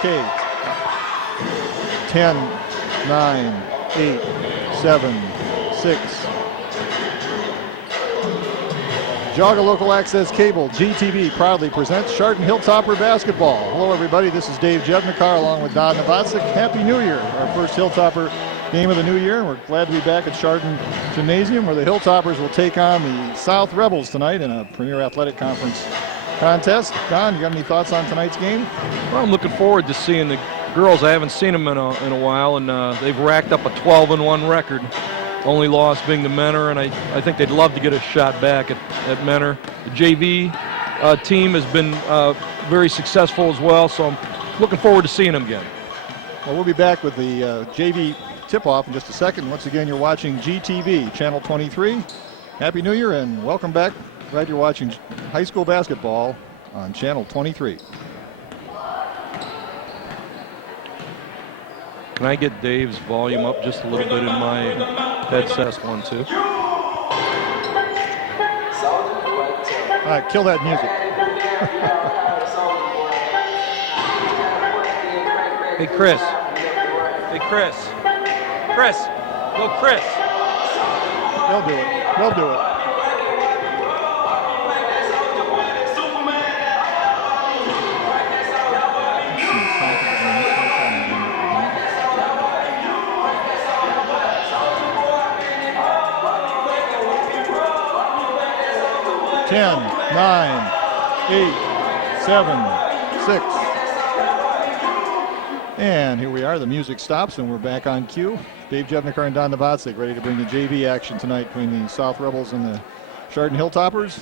Okay. 10, 9, 8, 7, 6. Geauga Local Access Cable, GTV, proudly presents Chardon Hilltopper basketball. Hello, everybody. This is Dave Jevnikar along with Don Novotzik. Happy New Year, our first Hilltopper game of the new year. And we're glad to be back at Chardon Gymnasium, where the Hilltoppers will take on the South Rebels tonight in a Premier Athletic Conference contest. Don, you got any thoughts on tonight's game? Well, I'm looking forward to seeing the girls. I haven't seen them in a while, and they've racked up a 12-1 record. Only loss being to Mentor, and I think they'd love to get a shot back at Mentor. The JV team has been very successful as well, so I'm looking forward to seeing them again. Well, we'll be back with the JV tip-off in just a second. Once again, you're watching GTV, Channel 23. Happy New Year, and welcome back. Glad you're watching high school basketball on Channel 23. Can I get Dave's volume up just a little bit in my headset? 1, 2. All right, kill that music. Hey, Chris. Hey, Chris. Chris. Go, Chris. They'll do it. They'll do it. Ten, 9, 8, 7, 6. And here we are. The music stops, and we're back on cue. Dave Jevnikar and Don Novotzik ready to bring the JV action tonight between the South Rebels and the Chardon Hilltoppers.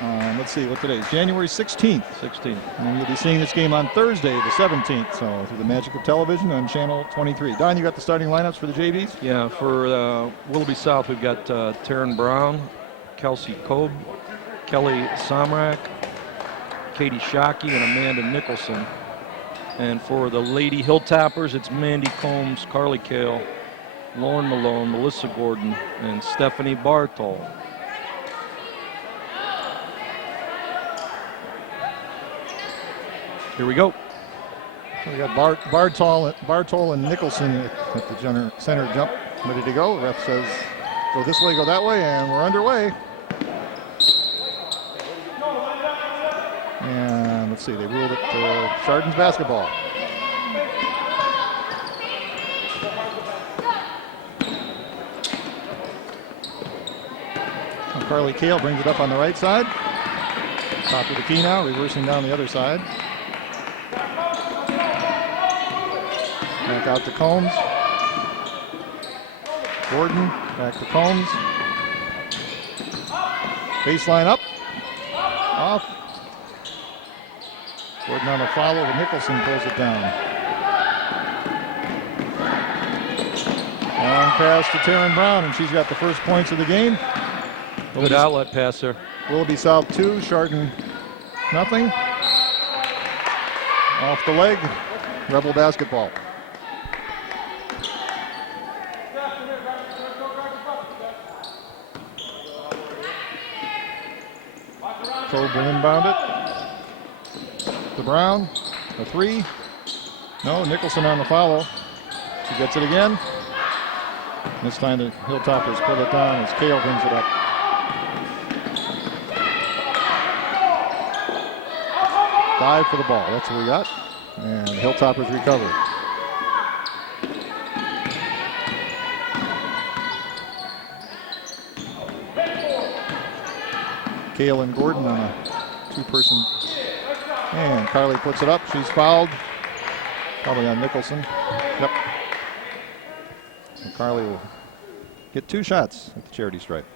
Let's see what today is. January 16th. 16th. And you'll be seeing this game on Thursday, the 17th. So through the magic of television on Channel 23. Don, you got the starting lineups for the JVs? Yeah, for Willoughby South, we've got Taryn Brown, Kelsey Kobe, Kelly Somrak, Katie Shockey, and Amanda Nicholson. And for the Lady Hilltoppers, it's Mandy Combs, Carly Kale, Lauren Malone, Melissa Gordon, and Stephanie Bartol. Here we go. So we got Bartol and Nicholson at the center jump, ready to go. The ref says, go this way, go that way, and we're underway. And let's see, they ruled it Chardon's basketball. And Carly Kale brings it up on the right side. Top of the key now, reversing down the other side. Back out to Combs. Gordon, back to Combs. Baseline up. Off. Gordon on a follow, but Nicholson pulls it down. Long pass to Taryn Brown, and she's got the first points of the game. Good outlet pass there. Willoughby South 2, Chardon nothing. Off the leg, Rebel basketball. Kobe will inbound it. To Brown, a 3. No, Nicholson on the follow. She gets it again. This time the Hilltoppers pull it down as Kale brings it up. Dive for the ball. That's what we got. And the Hilltoppers recover. Kale and Gordon on a two-person. And Carly puts it up. She's fouled. Probably on Nicholson. Yep. And Carly will get 2 shots at the charity stripe.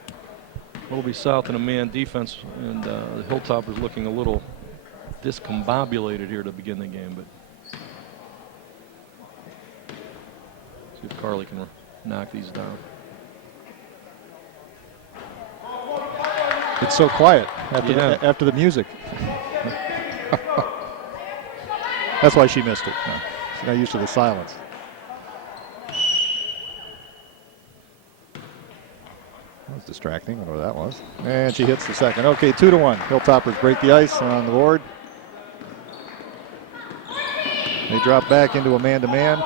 Willoughby South in a man defense, and the Hilltoppers looking a little discombobulated here to begin the game. But see if Carly can knock these down. It's so quiet after the music. That's why she missed it. No, she's not used to the silence. That was distracting, whatever that was. And she hits the second. Okay, 2-1. Hilltoppers break the ice on the board. drop back into a man-to-man.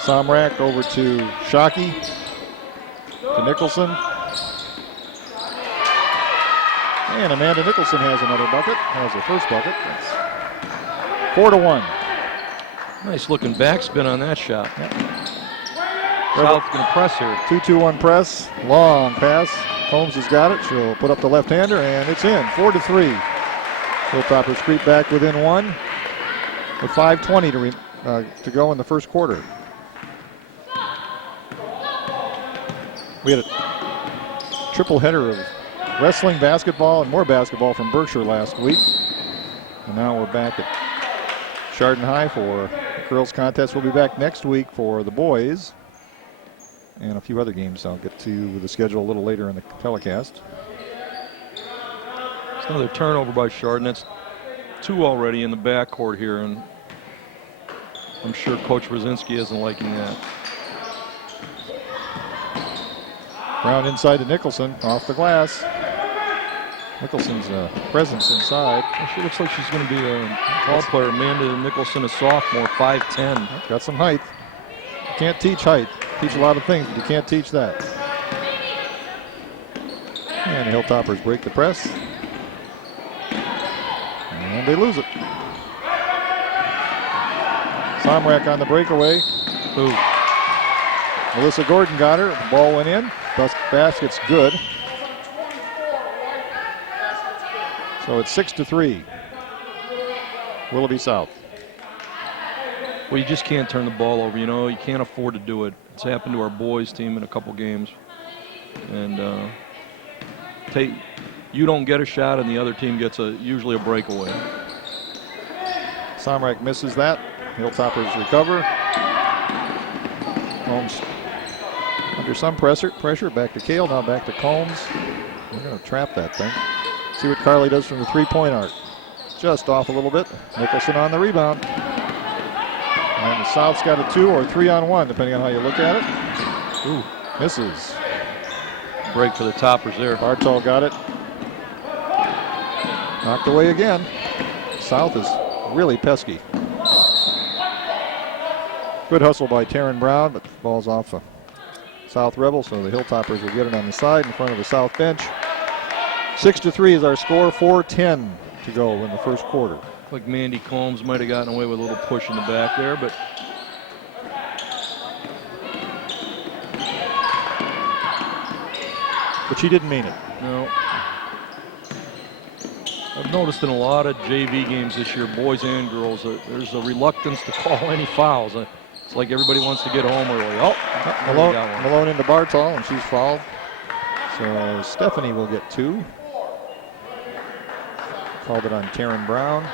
Somrak over to Shockey. To Nicholson. And Amanda Nicholson has another bucket. Has her first bucket. That's 4-1. Nice looking backspin on that shot. Yep. South going to press here. 2-2-1 press. Long pass. Holmes has got it. She'll put up the left-hander, and it's in. 4-3. Hilltoppers creep back within one with 5:20 to go in the first quarter. We had a triple header of wrestling, basketball, and more basketball from Berkshire last week. And now we're back at Chardon High for the girls contest. We'll be back next week for the boys and a few other games. I'll get to the schedule a little later in the telecast. It's another turnover by Chardon. That's 2 already in the backcourt here, and I'm sure Coach Brzezinski isn't liking that. Brown inside to Nicholson, off the glass. Nicholson's presence inside. She looks like she's going to be a ball player. Amanda Nicholson, a sophomore, 5'10". Got some height. You can't teach height. Teach a lot of things, but you can't teach that. And the Hilltoppers break the press. And they lose it. Somrak on the breakaway. Ooh. Melissa Gordon got her. The ball went in. Basket's good. So it's 6-3. Willoughby South. Well, you just can't turn the ball over. You know, you can't afford to do it. It's happened to our boys team in a couple games. And you don't get a shot, and the other team gets usually a breakaway. Somrak misses that. Hilltoppers recover. Combs under some pressure. Back to Kale, now back to Combs. We're going to trap that thing. See what Carly does from the three-point arc. Just off a little bit. Nicholson on the rebound. And the South's got a 2 or 3-on-1, depending on how you look at it. Ooh, misses. Break for the Toppers there. Bartol got it. Knocked away again. South is really pesky. Good hustle by Taryn Brown, but the ball's off a South Rebel, so the Hilltoppers will get it on the side in front of the South bench. 6-3 is our score, 4:10 to go in the first quarter. Like Mandy Combs might have gotten away with a little push in the back there, but she didn't mean it. No. I've noticed in a lot of JV games this year, boys and girls, there's a reluctance to call any fouls. It's like everybody wants to get home early. Oh, Malone into Bartol, and she's fouled. So Stephanie will get 2. Called it on Taryn Brown.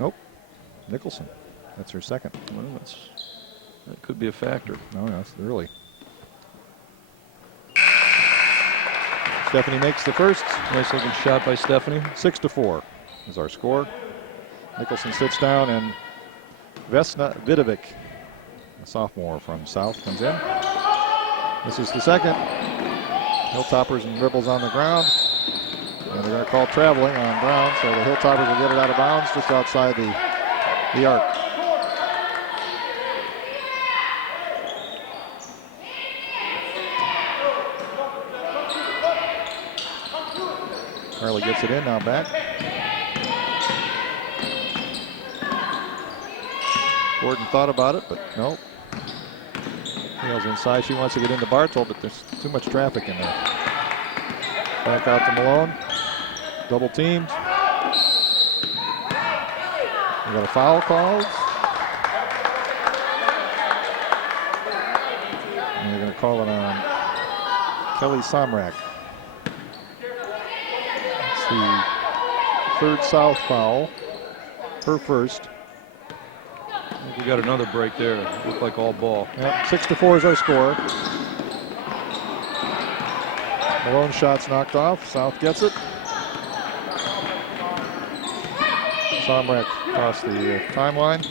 Nope. Nicholson. That's her second. Well, that could be a factor. No, that's early. Stephanie makes the first. Nice looking shot by Stephanie. 6-4 is our score. Nicholson sits down, and Vesna Vidovic, a sophomore from South, comes in. This is the second. Hilltoppers and Rebels on the ground. And they're going to call traveling on Brown, so the Hilltoppers will get it out of bounds just outside the arc. Carly gets it in, now back. Gordon thought about it, but no. Hale's inside. She wants to get into Bartol, but there's too much traffic in there. Back out to Malone. Double teamed. We got a foul called. And they're going to call it on Kelly Somrak. It's the third South foul. Her first. I think we got another break there. It looked like all ball. Yep, 6-4 is our score. Malone shot's knocked off. South gets it. Somrak across the timeline.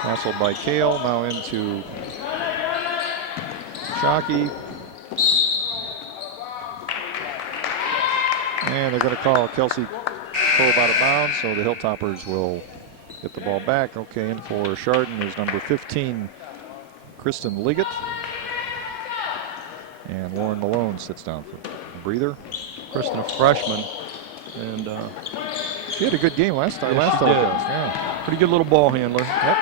Hassled by Kale. Now into Shockey. And they're going to call Kelsey Kolb out of bounds, so the Hilltoppers will get the ball back. Okay, in for Chardon is number 15, Kristen Liggett. And Lauren Malone sits down for a breather. Kristen, a freshman, and she had a good game last time. Yeah, she did. Yeah. Pretty good little ball handler. Yep.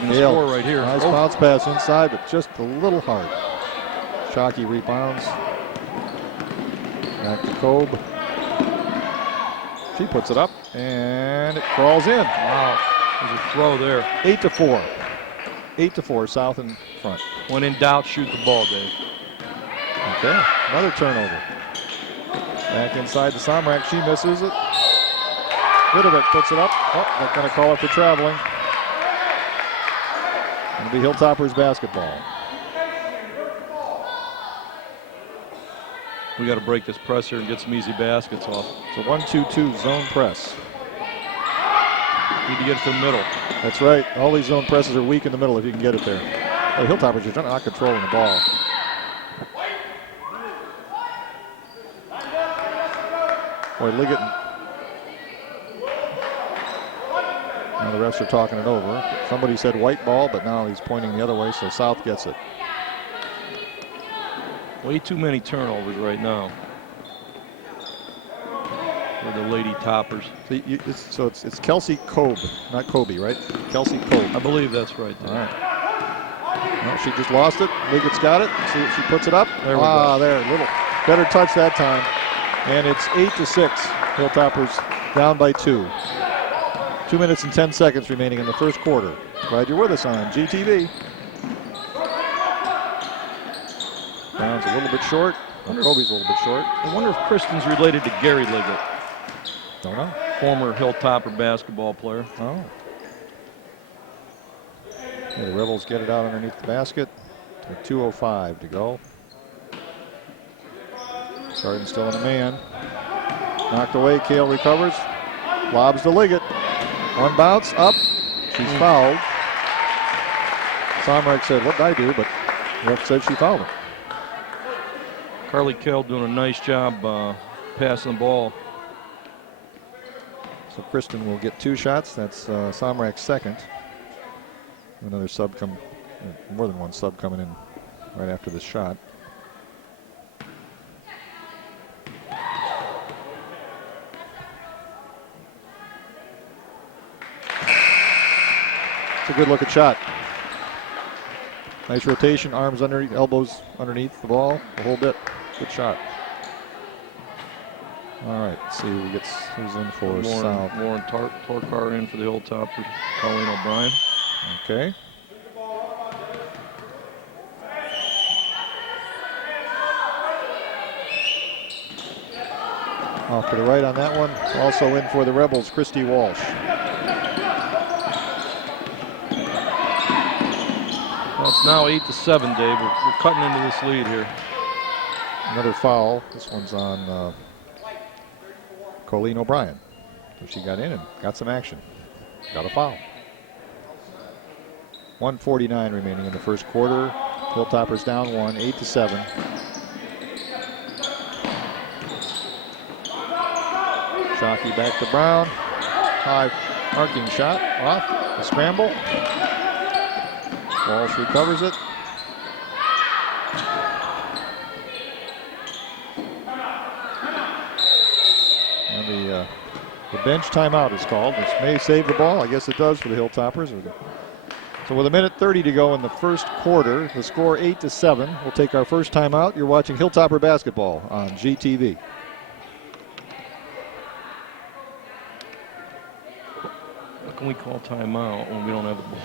And the score right here. Nice bounce pass inside, but just a little hard. Shockey rebounds. Back to Kolb. She puts it up, and it crawls in. Wow, there's a throw there. 8-4. 8-4, South in front. When in doubt, shoot the ball, Dave. Okay, another turnover. Back inside the Somrak, she misses it. Vidovic puts it up. Oh, they're going to call it for traveling. It'll be Hilltoppers basketball. We got to break this press here and get some easy baskets off. It's a 1-2-2 zone press. Need to get it to the middle. That's right. All these zone presses are weak in the middle if you can get it there. Oh, Hilltoppers are not controlling the ball. Boy, Liggett. Now the refs are talking it over. Somebody said white ball, but now he's pointing the other way, so South gets it. Way too many turnovers right now for the Lady Toppers. So it's Kelsey Kolb, not Kobe, right? Kelsey Kolb. I believe that's right there. All right. Well, she just lost it. Liggett's got it. See if she puts it up. There we go. There, a little better touch that time. And it's 8-6. Hilltoppers down by 2. 2 minutes and 10 seconds remaining in the first quarter. Glad you're with us on GTV. Brown's a little bit short. Kobe's a little bit short. I wonder if Kristen's related to Gary Liggett. Don't know. Former Hilltopper basketball player. Oh. Yeah, the Rebels get it out underneath the basket with 2:05 to go. Chardon still in a man. Knocked away. Kale recovers. Lobs to Liggett. One bounce up. She's fouled. Somrak said, "What did I do?" But the ref said she fouled him. Carly Kell doing a nice job passing the ball. So Kristen will get 2 shots. That's Somrak's second. Another sub more than one sub coming in right after this shot. It's a good looking shot. Nice rotation, arms underneath, elbows underneath the ball, a whole bit. Good shot. All right, let's see who's in for South. Lauren Torkar in for the Hilltoppers. Colleen O'Brien. Okay. Off to the right on that one. Also in for the Rebels, Christy Walsh. Well, it's now 8-7, Dave. We're cutting into this lead here. Another foul. This one's on Colleen O'Brien. So she got in and got some action. Got a foul. 1:49 remaining in the first quarter. Hilltoppers down 1, 8-7. Shockey back to Brown. High arcing shot off the scramble. Walsh recovers it. And the bench timeout is called. This may save the ball. I guess it does for the Hilltoppers. So with 1:30 to go in the first quarter, the score 8-7. We'll take our first timeout. You're watching Hilltopper basketball on GTV. How can we call timeout when we don't have the ball?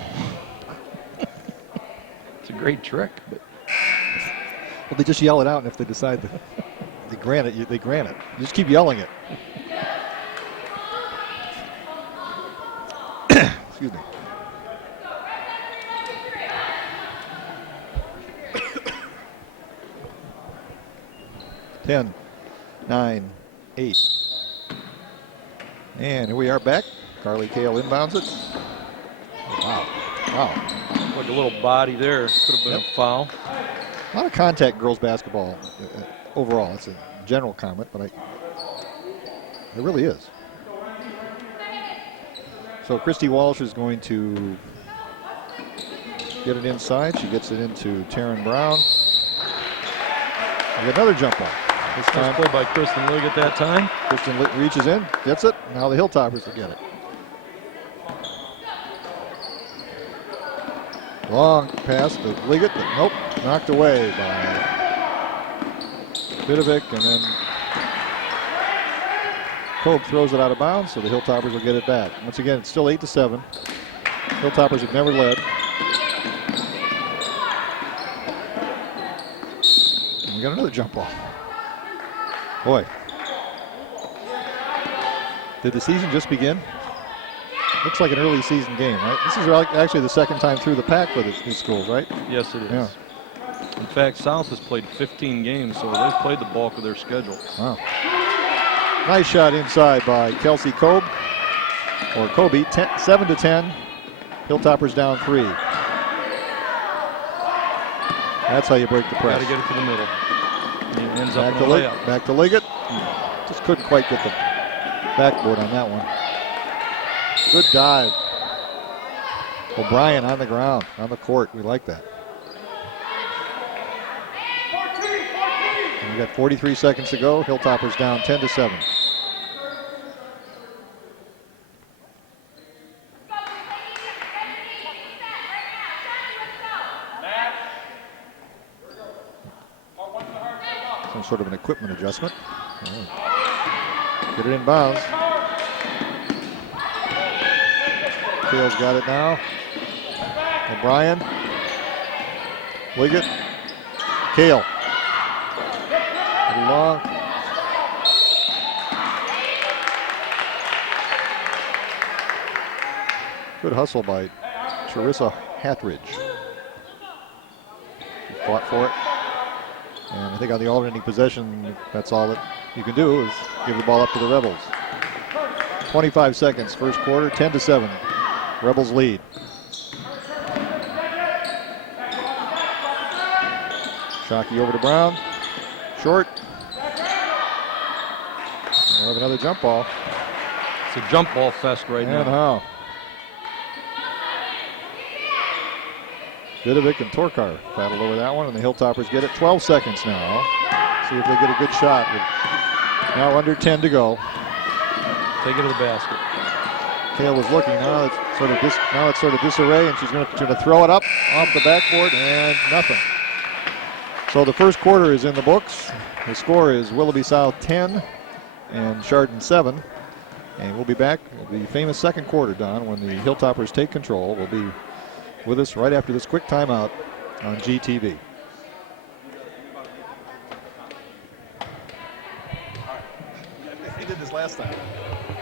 It's a great trick, but Well, they just yell it out, and if they decide that they grant it, they grant it. You just keep yelling it. Excuse me. Ten, 9, 8. And here we are back. Carly Kale inbounds it. Wow. Wow. like a little body there. Could have been a foul. A lot of contact in girls basketball overall. It's a general comment, but it really is. So Christy Walsh is going to get it inside. She gets it into Taryn Brown. We get another jump ball. This time played by Kristen Ligg at that time. Kristen reaches in, gets it. Now the Hilltoppers will get it. Long pass to Liggett, but nope, knocked away by Vidovic, and then Kobe throws it out of bounds, so the Hilltoppers will get it back. Once again, it's still 8-7. Hilltoppers have never led. And we got another jump ball. Boy. Did the season just begin? Looks like an early season game, right? This is actually the second time through the pack for these schools, right? Yes, it is. Yeah. In fact, South has played 15 games, so they've played the bulk of their schedule. Wow. Nice shot inside by Kelsey Kobe, or Kobe, 7-10. Hilltoppers down 3. That's how you break the press. Got to get it to the middle. And it ends Back up to in a layup. Back to Liggett. Just couldn't quite get the backboard on that one. Good dive. O'Brien on the ground, on the court. We like that. And we got 43 seconds to go. Hilltoppers down 10-7. Some sort of an equipment adjustment. Get it in bounds. Kale's got it now. O'Brien. Liggett. Kale. Long. Good hustle by Charissa Hatridge. She fought for it. And I think on the alternating possession, that's all that you can do is give the ball up to the Rebels. 25 seconds, first quarter, 10-7. Rebels lead. Shockey over to Brown. Short. We'll have another jump ball. It's a jump ball fest right now. And how? Vidovic and Torkar battle over that one, and the Hilltoppers get it. 12 seconds now. See if they get a good shot. With now under 10 to go. Take it to the basket. Kale was looking. Now it's sort of disarray, and she's going to throw it up off the backboard, and nothing. So the first quarter is in the books. The score is Willoughby South 10 and Chardon 7. And we'll be back. The famous second quarter, Don, when the Hilltoppers take control. We'll be with us right after this quick timeout on GTV. We did this last time.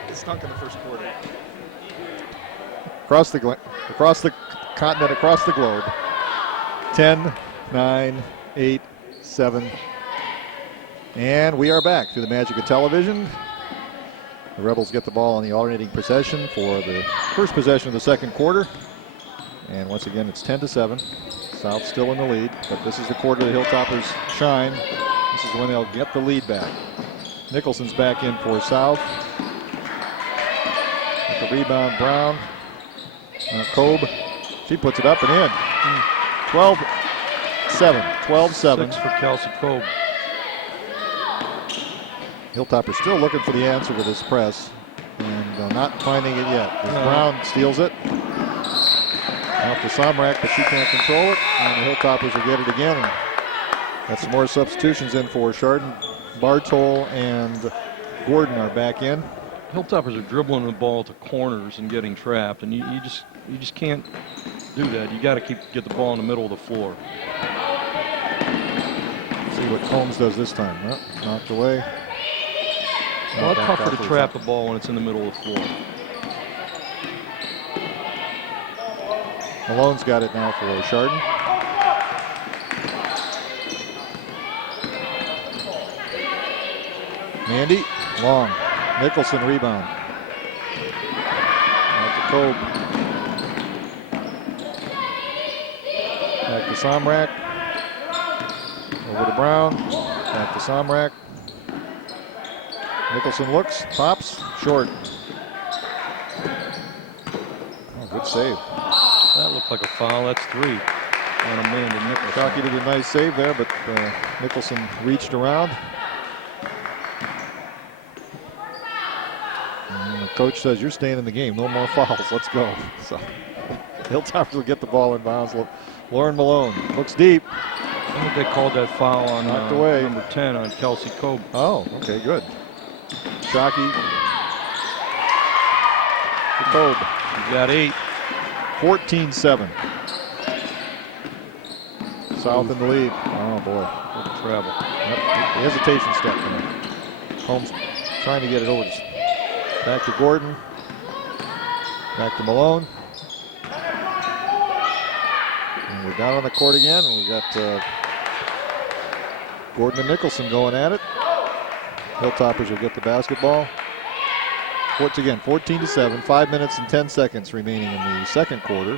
It stunk in the first quarter. Across the continent, across the globe. 10, 9, 8, 7. And we are back through the magic of television. The Rebels get the ball on the alternating possession for the first possession of the second quarter. And once again, it's 10-7. South still in the lead, but this is the quarter the Hilltoppers shine. This is when they'll get the lead back. Nicholson's back in for South. At the rebound, Brown. Kobe. She puts it up and in. 12-7. 12-7. 6 for Kelsey Kobe. Hilltoppers still looking for the answer to this press and not finding it yet. As Brown steals it. Off to Somrak, but she can't control it. And the Hilltoppers will get it again. And got some more substitutions in for Chardon. Bartol and Gordon are back in. Hilltoppers are dribbling the ball to corners and getting trapped, and you just can't do that. You got to get the ball in the middle of the floor. See what Combs does this time. Well, knocked away. A lot tougher to trap the ball when it's in the middle of the floor. Malone's got it now for Chardon. Mandy, long. Nicholson rebound. Out to Kobe. Back to Somrak. Over to Brown. Back to Somrak. Nicholson looks, pops, short. Oh, good save. That looked like a foul. That's 3 on Amanda Nicholson. Shockey did a nice save there, but Nicholson reached around. And the coach says, "You're staying in the game. No more fouls. Let's go." So Hilltoppers will get the ball in bounds. Lauren Malone looks deep. I think they called that foul on Knocked away. number 10 on Kelsey Cobe. Oh, okay, good. Shockey. To Cobe. He's got 8. 14-7. South in the lead. Oh, boy. Good travel. Yep, the hesitation step. Holmes trying to get it over. Back to Gordon. Back to Malone. And we're down on the court again. And we've got Gordon and Nicholson going at it. Hilltoppers will get the basketball. Once again, 14-7. 5 minutes and 10 seconds remaining in the second quarter.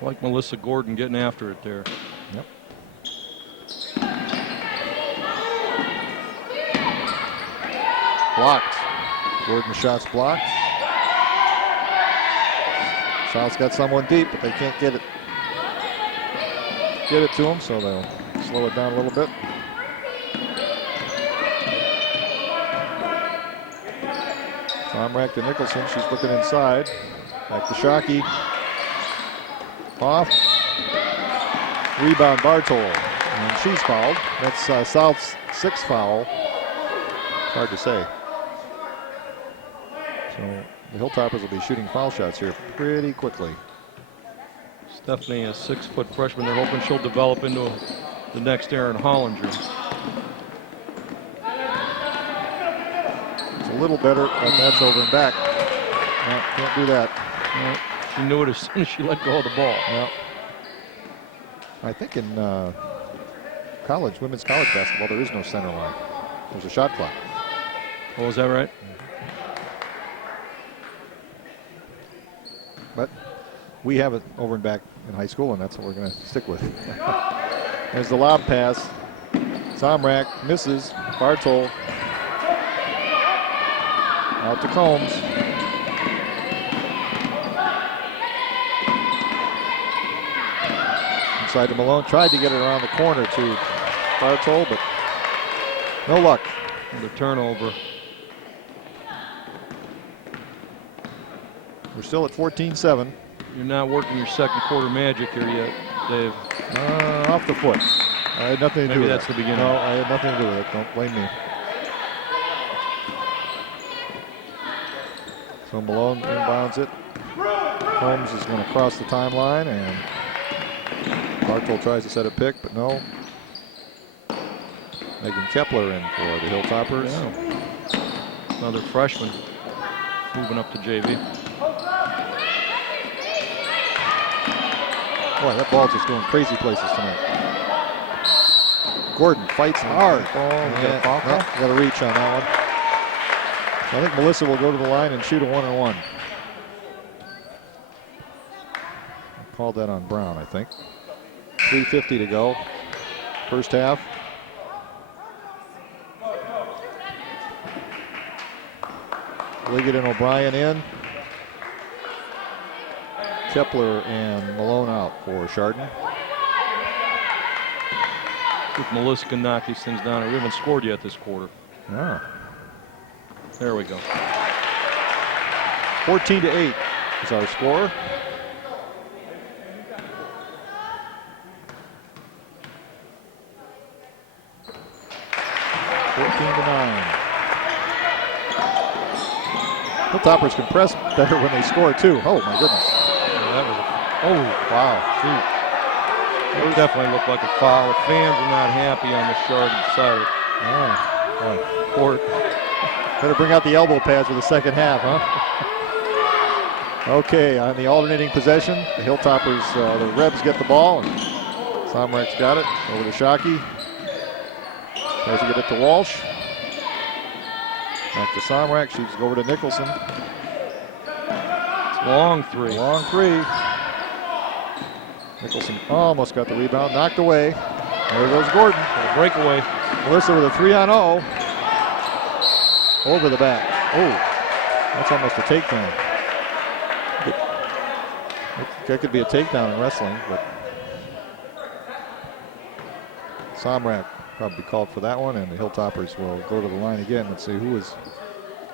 I like Melissa Gordon getting after it there. Yep. Blocked. Gordon's shot's blocked. South's got someone deep, but they can't get it to him, so they'll slow it down a little bit. Somrak to Nicholson. She's looking inside. Back to Shockey. Off. Rebound Bartol. And she's fouled. That's South's 6th foul. It's hard to say. So the Hilltoppers will be shooting foul shots here pretty quickly. Stephanie, a 6-foot freshman. They're hoping she'll develop into the next Aaron Hollinger. It's a little better, but that's over and back. No, can't do that. No, she knew it as soon as she let go of the ball. Yeah. I think in women's college basketball, there is no center line. There's a shot clock. Oh, is that right? But we have it over and back in high school, and that's what we're going to stick with. There's the lob pass. Somrak misses. Bartol out to Combs. Inside to Malone. Tried to get it around the corner to Bartol, but no luck. The turnover. We're still at 14-7. You're not working your second quarter magic here yet, Dave. Off the foot. I had nothing to do with it. Maybe that's the beginning. No, I had nothing to do with it. Don't blame me. So Malone inbounds it. Holmes is going to cross the timeline, and Bartol tries to set a pick, but no. Megan Kepler in for the Hilltoppers. Yeah. Another freshman moving up to JV. Boy, that ball's just going crazy places tonight. Gordon fights hard. Got a reach on that one. I think Melissa will go to the line and shoot a 1-on-1. Called that on Brown, I think. 3:50 to go. First half. Liggett and O'Brien in. Kepler and Malone out for Chardon. If Melissa can knock these things down, we haven't scored yet this quarter. Yeah. There we go. 14-8 is our score. Hilltoppers can press better when they score too. Oh my goodness. Oh wow. It definitely looked like a foul. The fans are not happy on the Chardon side. Oh, court. Better bring out the elbow pads for the second half, huh? Okay, on the alternating possession, the Hilltoppers, the Rebs get the ball, and Somrak's got it. Over to Shockey. Tries to get it to Walsh. Back to Somrak. She's over to Nicholson. Long three. Long three. Nicholson almost got the rebound. Knocked away. There goes Gordon. Breakaway. Melissa with a 3-on-0. over the back. Oh, that's almost a takedown. That could be a takedown in wrestling, but Somrak probably called for that one, and the Hilltoppers will go to the line again. Let's see who is.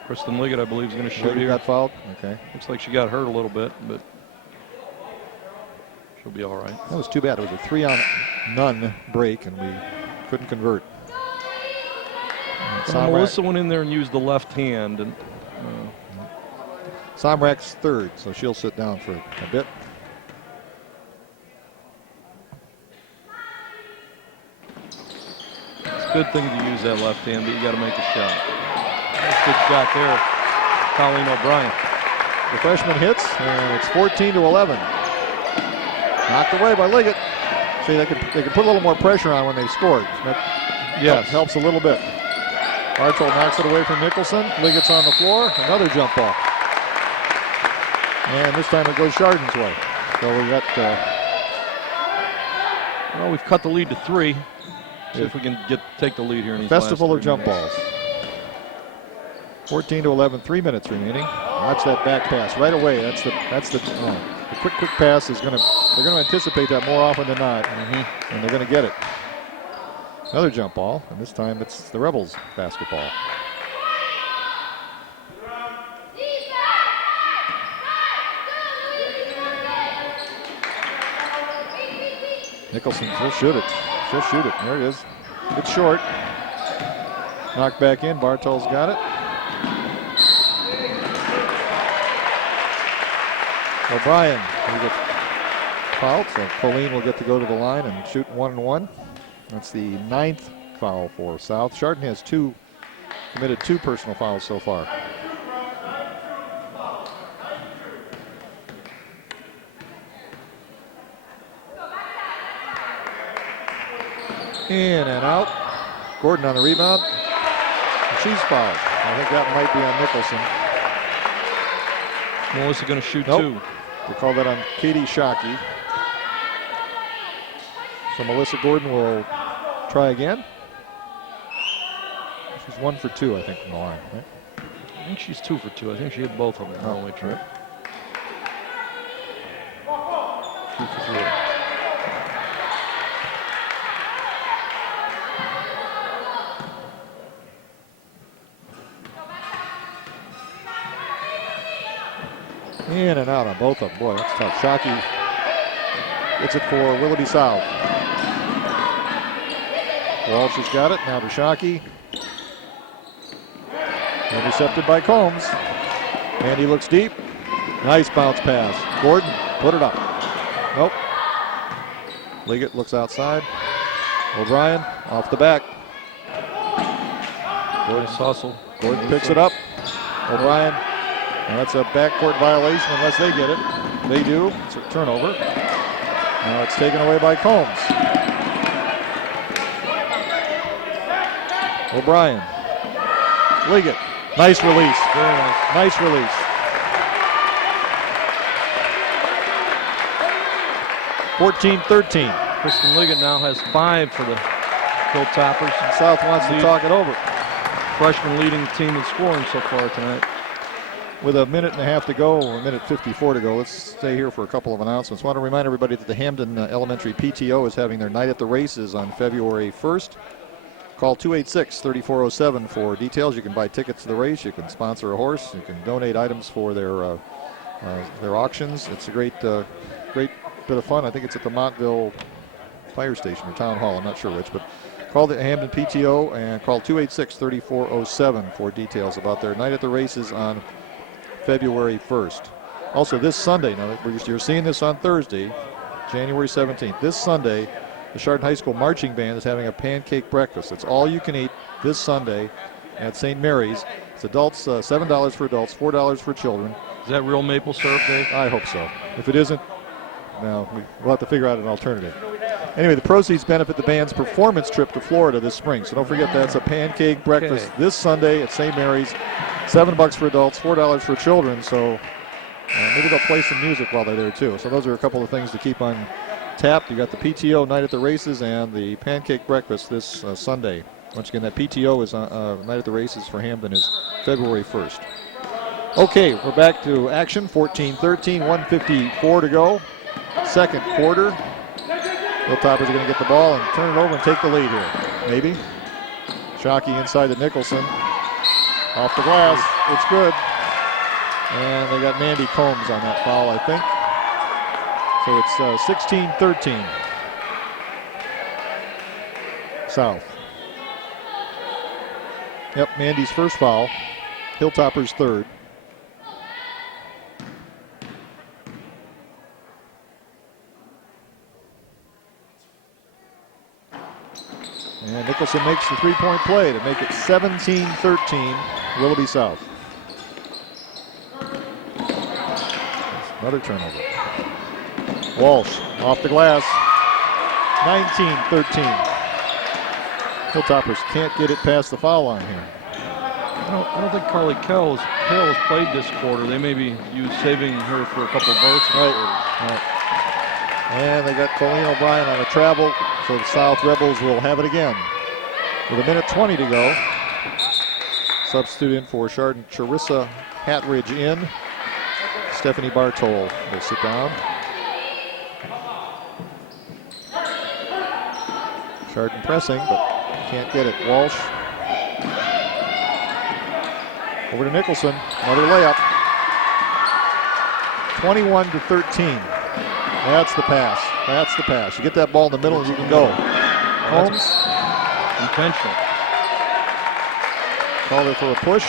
Kristen Liggett, I believe, is going to shoot Liggett here. got fouled. Okay. Looks like she got hurt a little bit, but she'll be all right. That was too bad. It was a 3-on-none break, and we couldn't convert. And Melissa went in there and used the left hand, and Somrak's third, so she'll sit down for a bit. it's a good thing to use that left hand, but you got to make a shot. That's a good shot there, Colleen O'Brien. The freshman hits, and it's 14-11. Knocked away by Liggett. See, they can put a little more pressure on when they scored. That helps a little bit. Bartol knocks it away from Nicholson. Liggett's on the floor. Another jump ball. And this time it goes Chardon's way. So we got. Well, we've cut the lead to 3. See if we can take the lead here in these Festival last of jump 3 minutes. balls. 14-11, 3 minutes remaining. Watch that back pass right away. That's the quick pass is gonna. They're gonna anticipate that more often than not, and they're gonna get it. Another jump ball, and this time it's the Rebels basketball. Nicholson, she'll shoot it. She'll shoot it. There it is. It's short. Knocked back in. Bartol's got it. O'Brien will get fouled, so Colleen will get to go to the line and shoot 1-1. That's the 9th foul for South. Chardon has committed 2 personal fouls so far. In and out. Gordon on the rebound. And she's fouled. I think that might be on Nicholson. Melissa going to shoot 2. They call that on Katie Shockey. So Melissa Gordon will try again. She's 1 for 2, I think, from the line. Right? I think she's 2 for 2. I think she hit both of them. Oh, way right. 2 for 3. In and out on both of them. Boy, that's tough. Shockey gets it for Willoughby South. Walsh has got it. Now to Shockey. Intercepted by Combs. And he looks deep. Nice bounce pass. Gordon, put it up. Nope. Liggett looks outside. O'Brien off the back. Nice hustle. Gordon picks it up. O'Brien. Now that's a backcourt violation unless they get it. They do. It's a turnover. Now it's taken away by Combs. O'Brien. Liggett. Nice release. Very nice. Nice release. (14-13). Kristen Liggett now has 5 for the Hilltoppers. South wants to talk it over. Freshman leading the team in scoring so far tonight. With a minute and a half to go, or a minute 54 to go, let's stay here for a couple of announcements. I want to remind everybody that the Hamden Elementary PTO is having their Night at the Races on February 1st. Call 286-3407 for details. You can buy tickets to the race. You can sponsor a horse. You can donate items for their auctions. It's a great bit of fun. I think it's at the Montville Fire Station or Town Hall. I'm not sure which, but call the Hamden PTO and call 286-3407 for details about their Night at the Races on February 1st. Also this Sunday, now you're seeing this on Thursday, January 17th. This Sunday, the Chardon High School Marching Band is having a pancake breakfast. It's all you can eat this Sunday at St. Mary's. It's adults, $7 for adults, $4 for children. Is that real maple syrup, Dave? I hope so. If it isn't, no, we'll have to figure out an alternative. Anyway, the proceeds benefit the band's performance trip to Florida this spring. So don't forget that's a pancake breakfast this Sunday at St. Mary's. $7 for adults, $4 for children. So maybe they'll play some music while they're there too. So those are a couple of things to keep on tap. You got the PTO Night at the Races and the pancake breakfast this Sunday. Once again, that PTO is Night at the Races for Hamden is February 1st. Okay, we're back to action. 14-13, 1:54 to go. Second quarter. Hilltoppers are going to get the ball and turn it over and take the lead here. Maybe. Shockey inside to Nicholson. Off the glass. It's good. And they got Mandy Combs on that foul, I think. So it's 16-13. South. Yep, Mandy's first foul. Hilltoppers' third. And Nicholson makes the three-point play to make it 17-13, Willoughby South. Another turnover. Walsh off the glass, 19-13. Hilltoppers can't get it past the foul line here. I don't think Carly Carroll has played this quarter. They may be saving her for a couple of votes. Right. And they got Colleen O'Brien on a travel, so the South Rebels will have it again. With 1:20 to go. Substitute in for Chardon, Charissa Hatridge in. Stephanie Bartol will sit down. Chardon pressing, but can't get it. Walsh. Over to Nicholson. Another layup. 21-13. That's the pass. That's the pass. You get that ball in the middle and you can go. Holmes. Intentional. Called her for a push.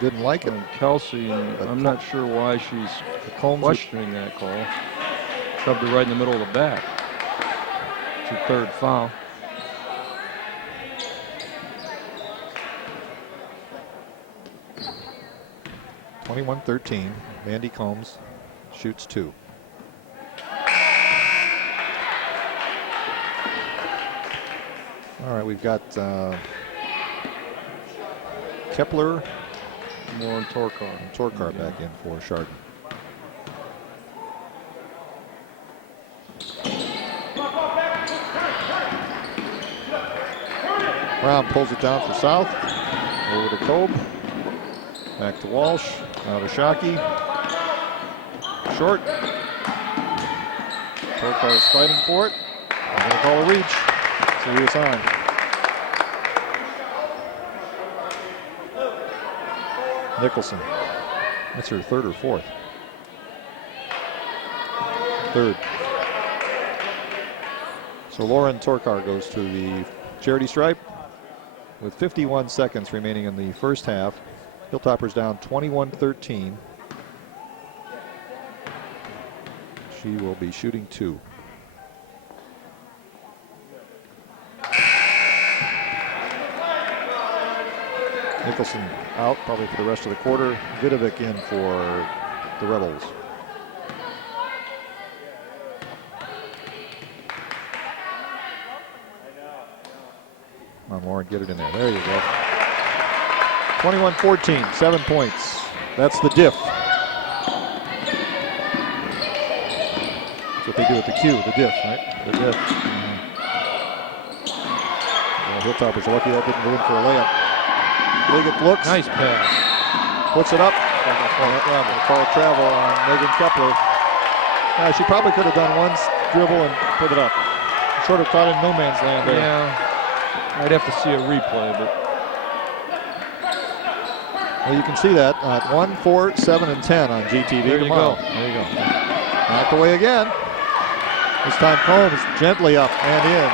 Didn't like it. And Kelsey, I'm not sure why she's questioning that call. Shoved it right in the middle of the back. It's her third foul. (21-13). Mandy Combs shoots two. All right, we've got Kepler, Moore and Torkar back in for Chardon. Brown pulls it down for South. Over to Kobe. Back to Walsh. Now to Shockey. Short. Torkar is fighting for it. I'm going to call a reach. So he was on. Nicholson. That's her third or fourth. Third. So Lauren Torkar goes to the charity stripe with 51 seconds remaining in the first half. Hilltoppers down 21-13. She will be shooting two. Nicholson out probably for the rest of the quarter. Vidovic in for the Rebels. Come on, Lauren, get it in there. There you go. 21-14, 7 points. That's the diff. That's what they do at the Q, the diff, right? The diff. Well, Hilltoppers are lucky that didn't go in for a layup. Liggett looks. Nice pass. Puts it up. Call travel on Megan Kepler. She probably could have done one dribble and put it up. Sort of caught in no man's land there. Yeah, I'd have to see a replay, but. Well, you can see that at 1, 4, 7, and 10 on GTV. There you go. There you go. Knocked away again. This time Combs gently up and in.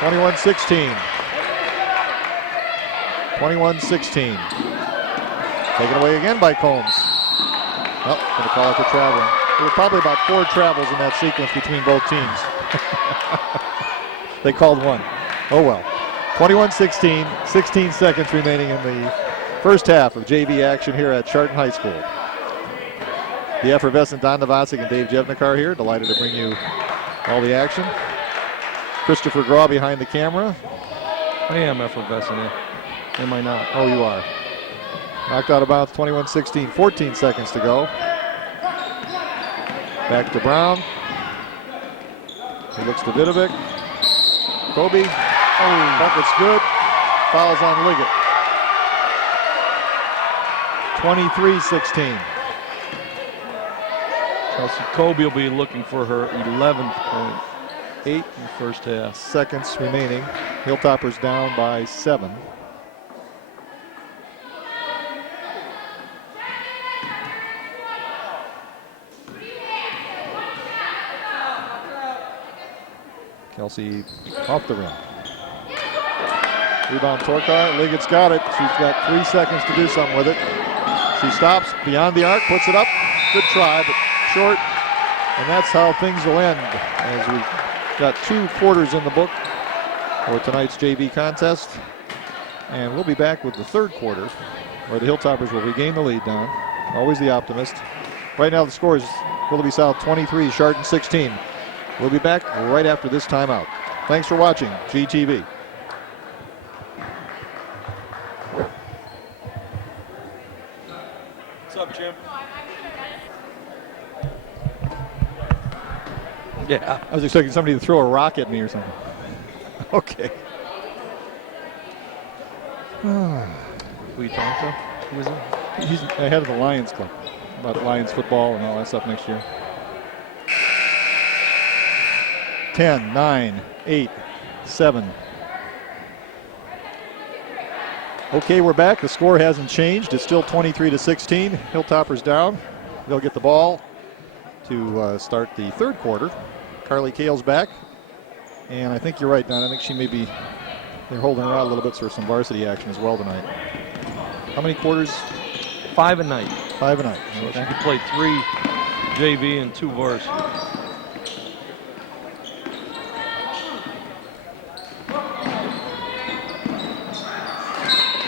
21-16. 21-16. Taken away again by Combs. Oh, going to call it for traveling. There were probably about 4 travels in that sequence between both teams. They called one. Oh well. 21-16, 16 seconds remaining in the first half of JV action here at Chardon High School. The effervescent Don Novosik and Dave Jevnikar here. Delighted to bring you all the action. Christopher Graw behind the camera. I am effervescent. Am I not? Oh, you are. Knocked out of bounds, 21-16, 14 seconds to go. Back to Brown. He looks to Vidovic. Kobe. Bucket's good. Fouls on Liggett. 23-16. Chelsea Kobe will be looking for her 11th point. 8 in the first half. Seconds remaining. Hilltoppers down by 7. Kelsey off the rim. Rebound Torkar. Liggett's got it. She's got 3 seconds to do something with it. She stops beyond the arc, puts it up. Good try, but short. And that's how things will end as we've got 2 quarters in the book for tonight's JV contest. And we'll be back with the 3rd quarter where the Hilltoppers will regain the lead, Don. Always the optimist. Right now the score is Willoughby South 23, Chardon 16. We'll be back right after this timeout. Thanks for watching GTV. What's up, Jim? Yeah. I was expecting somebody to throw a rock at me or something. Okay. Who you talking to? Who is it? He's ahead of the Lions Club about Lions football and all that stuff next year. 10, 9, 8, 7. Okay, we're back. The score hasn't changed. It's still 23-16. Hilltoppers down. They'll get the ball to start the 3rd quarter. Carly Kale's back. And I think you're right, Don. I think they're holding her out a little bit for some varsity action as well tonight. How many quarters? 5 a night. 5 a night. So Okay. she could play 3 JV and 2 varsity.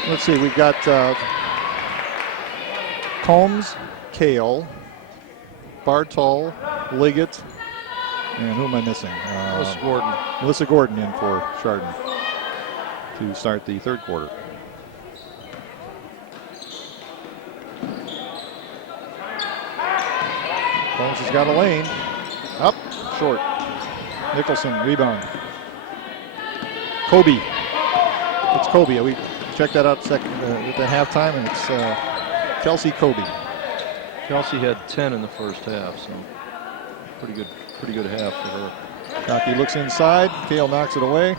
Let's see, we've got Combs, Kale, Bartol, Liggett, and who am I missing? Melissa Gordon. Melissa Gordon in for Chardon to start the 3rd quarter. Combs has got a lane. Up, short. Nicholson, rebound. Kobe. It's Kobe. We checked that out at the halftime, and it's Kelsey Kobe. Kelsey had 10 in the first half, so pretty good half for her. Cocky looks inside. Kale knocks it away.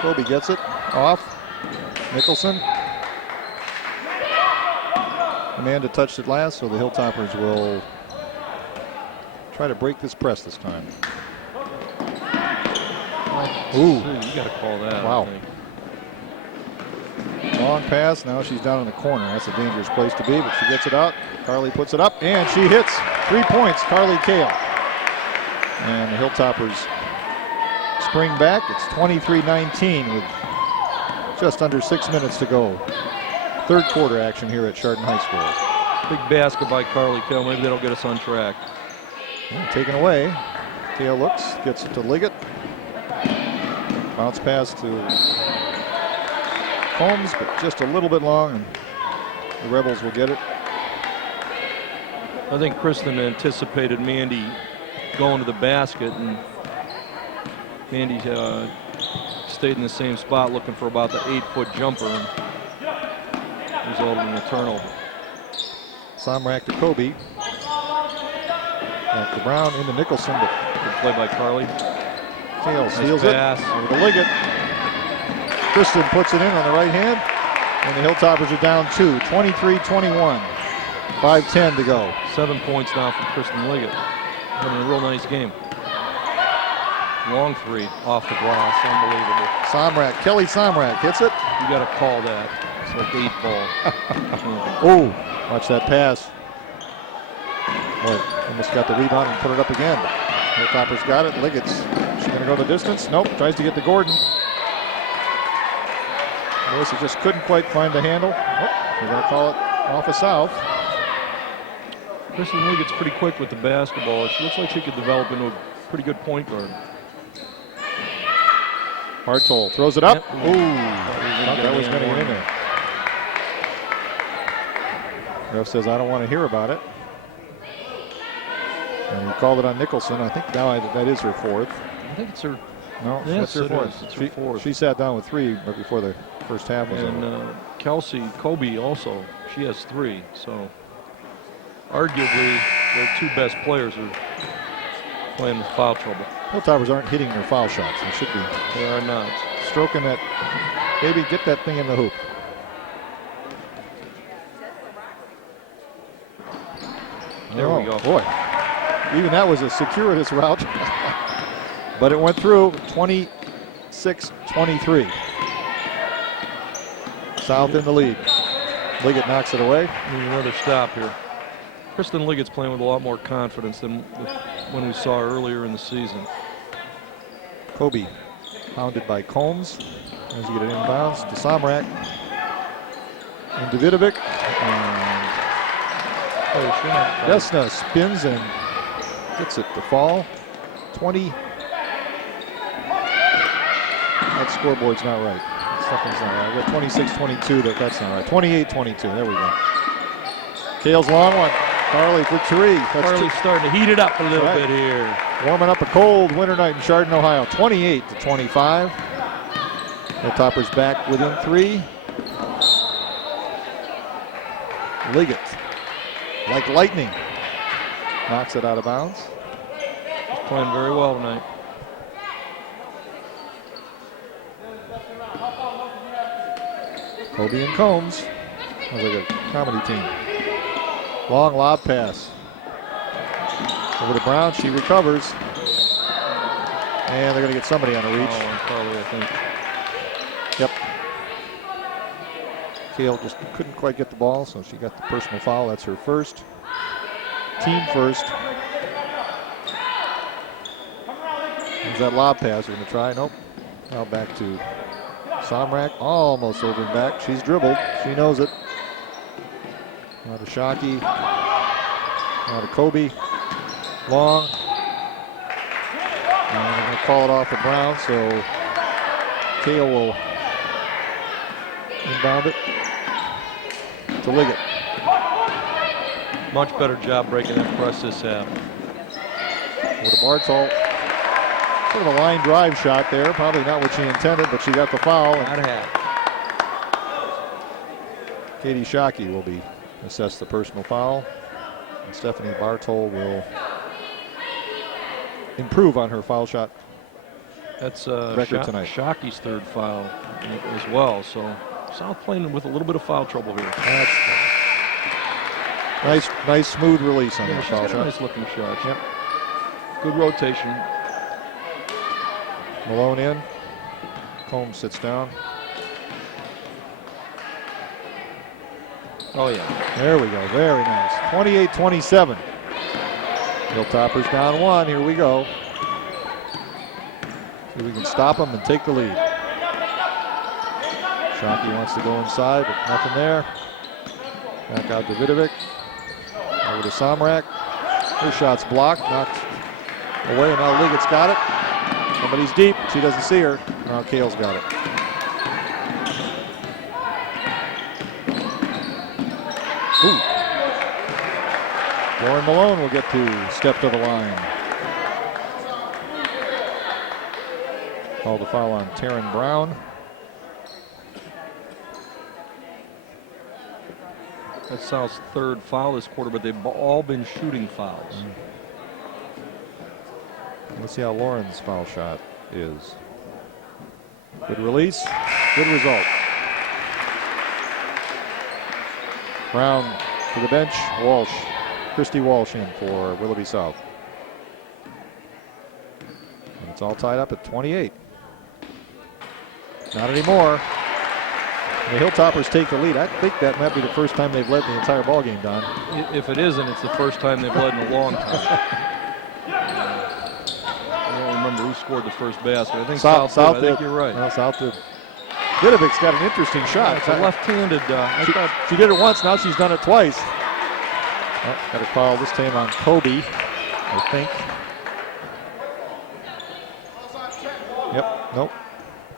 Kobe gets it off. Nicholson. Amanda touched it last, so the Hilltoppers will try to break this press this time. Ooh. You got to call that. Wow. Long pass. Now she's down in the corner. That's a dangerous place to be, but she gets it out. Carly puts it up, and she hits. 3 points, Carly Kale. And the Hilltoppers spring back. It's 23-19 with just under 6 minutes to go. 3rd quarter action here at Chardon High School. Big basket by Carly Kale. Maybe that'll get us on track. And taken away. Kale looks, gets it to Liggett. Bounce pass to Combs, but just a little bit long, and the Rebels will get it. I think Kristen anticipated Mandy going to the basket, and Mandy stayed in the same spot looking for about the 8-foot jumper, and resulted in a turnover. Somrak to Kobe. Back to Brown into Nicholson, but Good play by Carly. Kale steals it. pass. Over to Liggett. Kristen puts it in on the right hand, and the Hilltoppers are down 2, 23-21. 5:10 to go. 7 points now for Kristen Liggett. Having a real nice game. Long 3 off the glass. Unbelievable. Somrak, Kelly Somrak hits it. You got to call that. It's like 8 ball. Oh, watch that pass. Boy, almost got the rebound and put it up again. Hilltoppers got it. Liggett's, she's going to go the distance. Nope, tries to get to Gordon. Melissa just couldn't quite find the handle. Oh, we're going to call it off of South. Kristen Liggett's pretty quick with the basketball. She looks like she could develop into a pretty good point guard. Bartol throws it up. Yep. Ooh, thought that was going to get in there. Ref says, I don't want to hear about it. And he called it on Nicholson. I think now that is her 4th. I think it's her. No, Yes, that's her it fourth. is. It's her fourth. She sat down with 3 right before the first half was And over. Kelsey Kobe also, she has 3. So arguably, their 2 best players are playing with foul trouble. Hilltoppers aren't hitting their foul shots. They should be They are not. stroking that. Maybe get that thing in the hoop. There we go. Boy, even that was a circuitous route. But it went through. 26-23. South in the lead. Liggett knocks it away. Need another stop here. Kristen Liggett's playing with a lot more confidence than when we saw her earlier in the season. Kobe hounded by Combs as he get it inbounds to Somrak. And Davidovic. Desna spins and gets it to fall. 20. That scoreboard's not right. Something's not right. I got 26-22. That's not right. 28-22. There we go. Kale's long one. Farley for 3. Farley's starting to heat it up a little Right. bit here. Warming up a cold winter night in Chardon, Ohio. 28-25. Hilltoppers back within 3. Liggett, like lightning, knocks it out of bounds. She's playing very well tonight. Kobe and Combs. Sounds like a comedy team. Long lob pass. Over to Brown. She recovers. And they're going to get somebody on a reach. Oh, and Farley, I think. Yep. Kale just couldn't quite get the ball, so she got the personal foul. That's her first. Team first. There's that lob pass. We're going to try. Nope. Now back to Somrak. Almost over and back. She's dribbled. She knows it. Now to Shockey. Now to Kobe. Long. And they're going to call it off to Brown, so Kale will inbound it to Liggett. Much better job breaking that press this half. Over to Bartol. Sort of a line drive shot there. Probably not what she intended, but she got the foul. Katie Shockey will be assessed the personal foul. And Stephanie Bartol will improve on her foul shot. That's record tonight. Shockey's 3rd foul as well. So South playing with a little bit of foul trouble here. That's nice smooth release on Yeah, that she's foul got a shot. nice looking shot. Yep. Good rotation. Malone in. Combs sits down. Oh yeah. There we go. Very nice. 28-27. Hilltoppers down 1. Here we go. See if we can stop them and take the lead. Shockey wants to go inside, but nothing there. Back out to Vidovic. Over to Somrak. Her shot's blocked, knocked away, and now Liggett's got it. Somebody's deep. She doesn't see her. Now Kale's got it. Ooh. Lauren Malone will get to step to the line. Called the foul on Taryn Brown. That's South's 3rd foul this quarter, but they've all been shooting fouls. Let's see how Lauren's foul shot is. Good release, good result. Brown to the bench, Walsh. Christy Walsh in for Willoughby South. And it's all tied up at 28. Not anymore. The Hilltoppers take the lead. I think that might be the first time they've led the entire ball game, Don. If it isn't, it's the first time they've led in a long time. I don't remember who scored the first basket. I think South did. I think you're right. Well, South did. Vidovic's got an interesting shot. It's a left-handed. She did it once. Now she's done it twice. Oh, got a call this time on Kobe, I think. Yep. Nope.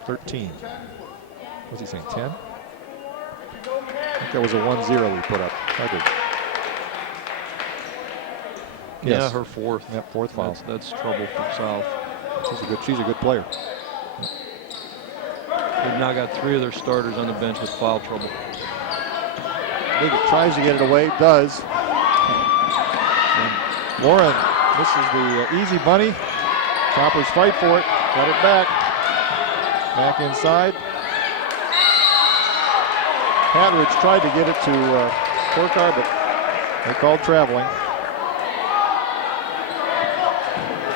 13. What's he saying? 10? I think that was a 1-0 we put up. I did. Yeah, Yes. her 4th. Yep, 4th foul. That's trouble for South. She's a good player. They've now got 3 of their starters on the bench with foul trouble. Liggett tries to get it away, does. And Lauren misses the easy bunny. Choppers fight for it, got it back. Back inside. Hadridge tried to get it to Torkar, but they called traveling.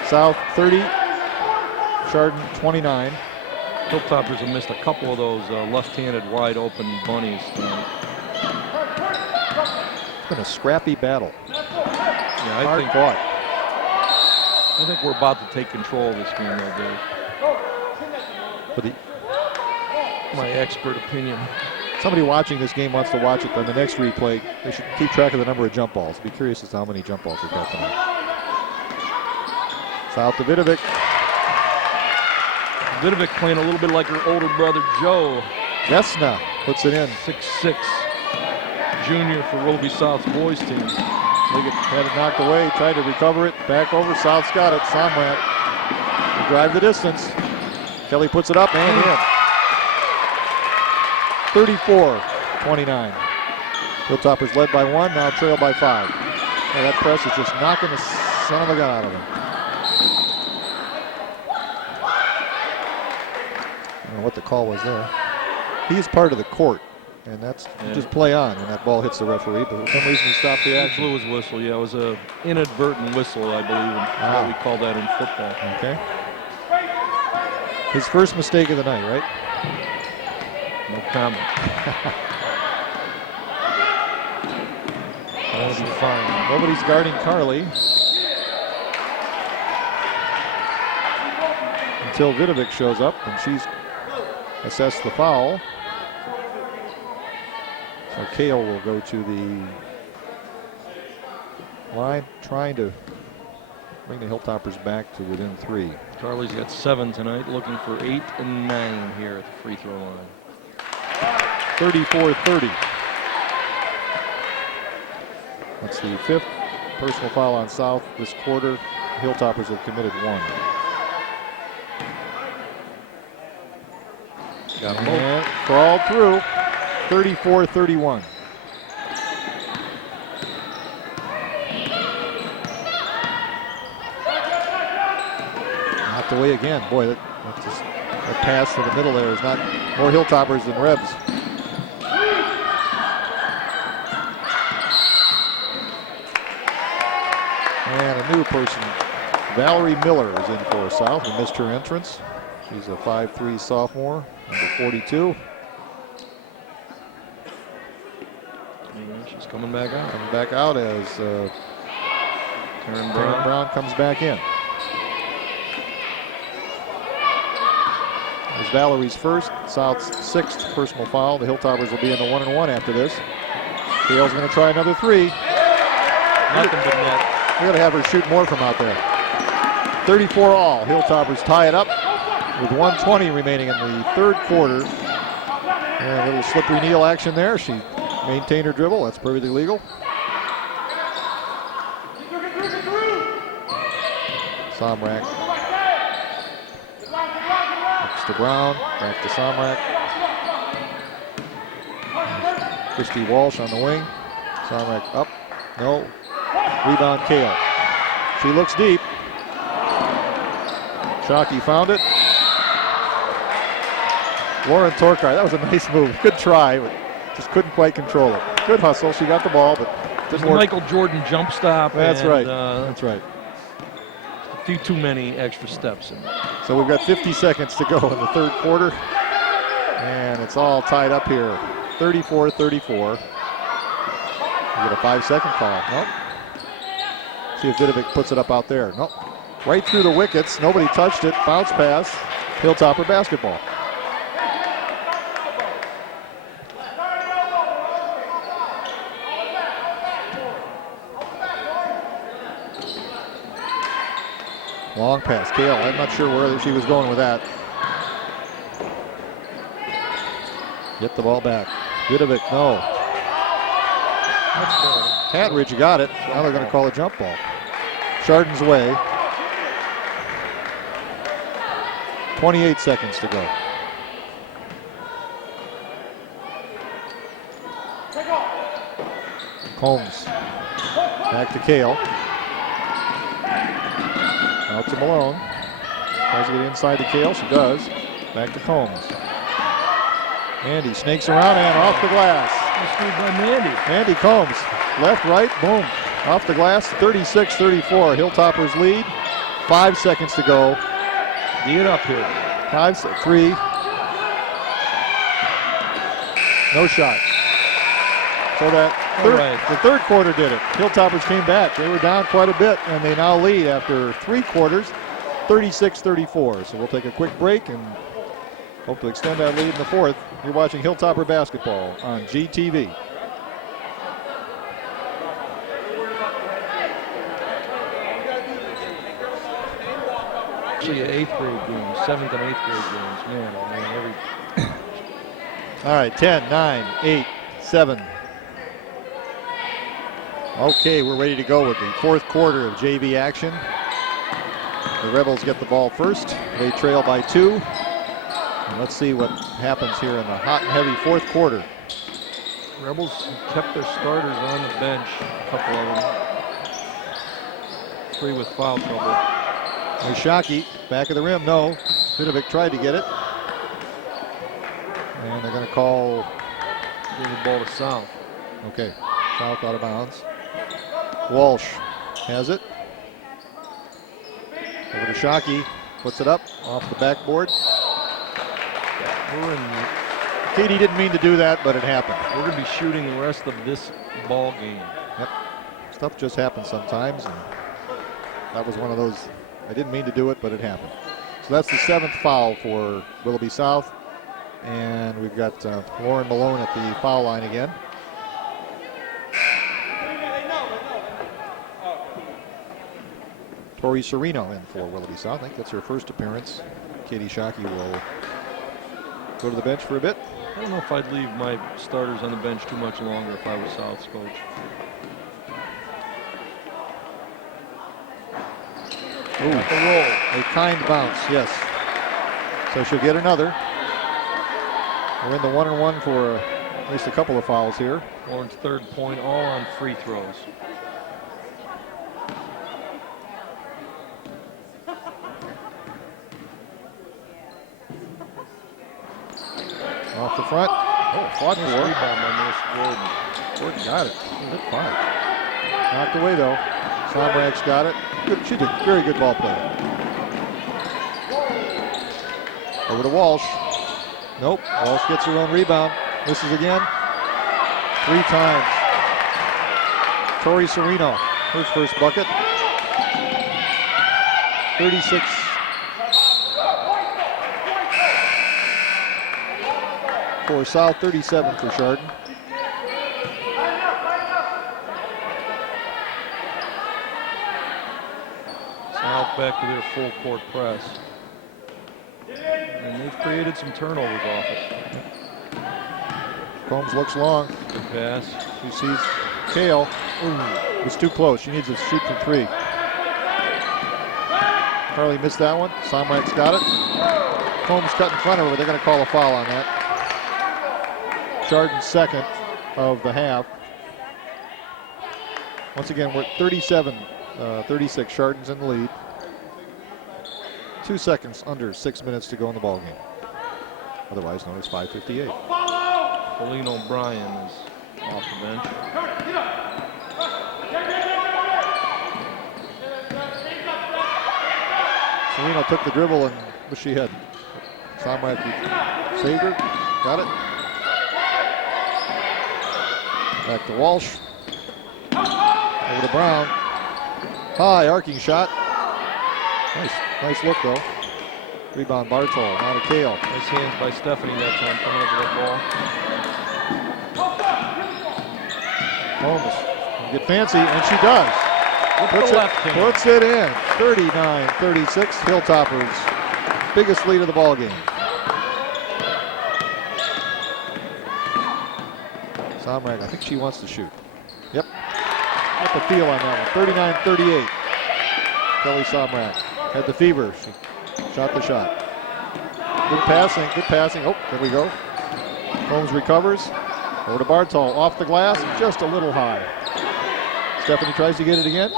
South 30, Chardon 29. Hilltoppers have missed a couple of those left-handed wide open bunnies tonight. It's been a scrappy battle. Yeah, Hard fought. I think we're about to take control of this game, though, Dave. For the, My expert opinion. somebody watching this game wants to watch it on the next replay. They should keep track of the number of jump balls. Be curious as to how many jump balls we've got tonight. South to Vidovic. Vidovic playing a little bit like her older brother Joe. Vesna puts it in. 6'6", junior for Willoughby South's boys team. Liggett had it knocked away, tried to recover it. Back over, South's got it. Somrat will drive the distance. Kelly puts it up and in. 34-29. Hilltoppers led by 1, now trail by 5. Well, that press is just knocking the son of a gun out of him. I don't know what the call was there. He's part of the court, and that's just play on when that ball hits the referee, but for some reason he stopped the He action. blew his whistle. Yeah, it was a inadvertent whistle, I believe. What we call that in football. Okay. His first mistake of the night, right? No comment. That'll be fine. Nobody's guarding Carly. Until Vidovic shows up, and she's assessed the foul. So Kale will go to the line, trying to bring the Hilltoppers back to within 3. Carly's got 7 tonight, looking for 8 and 9 here at the free throw line. 34-30. That's the 5th personal foul on South this quarter. Hilltoppers have committed 1. Got him And crawled through. 34-31. Knocked away again. Boy, that pass to the middle there is not more Hilltoppers than Rebs. And a new person, Valerie Miller, is in for South and missed her entrance. She's a 5'3" sophomore, number 42. She's coming back out. Coming back out as Taryn Taryn Brown comes back in. As Valerie's first, South's 6th personal foul. The Hilltoppers will be in the 1-and-1 after this. Kale's going to try another 3. Nothing but net. We got to have her shoot more from out there. 34 all. Hilltoppers tie it up with 1:20 remaining in the 3rd quarter. And a little slippery kneel action there. She maintained her dribble. That's perfectly legal. Somrak. Next to Brown. Back to Somrak. Christy Walsh on the wing. Somrak up. No. Rebound Kale. She looks deep. Shockey found it. Lauren Torkar, that was a nice move. Good try, but just couldn't quite control it. Good hustle. She got the ball, but There's didn't the work. Michael Jordan jump stop. That's and, right. That's right. A few too many extra steps in it. So we've got 50 seconds to go in the 3rd quarter. And it's all tied up here. 34-34. We get a 5-second call. Nope. See if Vidovic puts it up out there. Nope. Right through the wickets. Nobody touched it. Bounce pass. Hilltopper basketball. Long pass. Kale, I'm not sure where she was going with that. Get the ball back. Vidovic, no. Hadridge got it. Now they're going to call a jump ball. Chardon's way. 28 seconds to go. Combs. Back to Kale. Out to Malone. Tries to get inside to Kale. She does. Back to Combs. Mandy snakes around and off the glass. Nice by Mandy. Mandy Combs. Left, right, boom. Off the glass, 36-34. Hilltoppers lead. 5 seconds to go. D it up here. 3. No shot. So that the third quarter did it. Hilltoppers came back. They were down quite a bit, and they now lead after 3 quarters, 36-34. So we'll take a quick break and hope to extend that lead in the fourth. You're watching Hilltopper basketball on GTV. Actually, 8th grade games, 7th and 8th grade games. Man, I mean, every. All right, 10, 9, 8, 7. Okay, we're ready to go with the fourth quarter of JV action. The Rebels get the ball first. They trail by 2. And let's see what happens here in the hot and heavy fourth quarter. Rebels kept their starters on the bench, a couple of them. 3 with foul trouble. Shockey, back of the rim, no. Vidovic tried to get it. And they're going to call. Give the ball to South. Okay, South out of bounds. Walsh has it. Over to Shockey, puts it up off the backboard. Katie didn't mean to do that, but it happened. We're going to be shooting the rest of this ball game. Yep, stuff just happens sometimes, and that was one of those. I didn't mean to do it, but it happened. So that's the 7th foul for Willoughby South. And we've got Lauren Malone at the foul line again. Tori Serino in for Willoughby South. I think that's her first appearance. Katie Shockey will go to the bench for a bit. I don't know if I'd leave my starters on the bench too much longer if I was South's coach. Ooh, a kind bounce, yes. So she'll get another. We're in the 1-and-1 for at least a couple of fouls here. Lauren's 3rd point, all on free throws. Off the front. Oh, fought for. Rebound by Miss Gordon. Gordon got it. Good fight. Knocked away though. Somrak's got it. Good, she did very good ball play. Over to Walsh. Nope. Walsh gets her own rebound. Misses again. 3 times. Tori Serino, her first bucket. 36. For South, 37 for Chardon. South back to their full court press. And they've created some turnovers off it. Combs looks long. Good pass. She sees Kale. Ooh, it's too close. She needs to shoot from 3. Carly missed that one. Somrak's got it. Combs cut in front of her, but they're going to call a foul on that. Chardon's 2nd of the half. Once again, we're at 37-36. Chardon's in the lead. 2 seconds under 6 minutes to go in the ballgame. Otherwise known as 5:58. Colleen O'Brien is off the bench. Serino took the dribble and wish she had. Somrak saved her. Got it. Back to Walsh. Over to Brown. High arcing shot. Nice look though. Rebound Bartol. Now to Kale. Nice hands by Stephanie that time coming over that ball. Holmes can get fancy, and she does. Puts it in. 39-36. Hilltoppers' biggest lead of the ball game. Somrak, I think she wants to shoot. Yep. Got the feel on that one. 39-38. Kelly Somrak had the fever. She shot the shot. Good passing, good passing. Oh, there we go. Holmes recovers. Over to Bartol, off the glass, just a little high. Stephanie tries to get it again.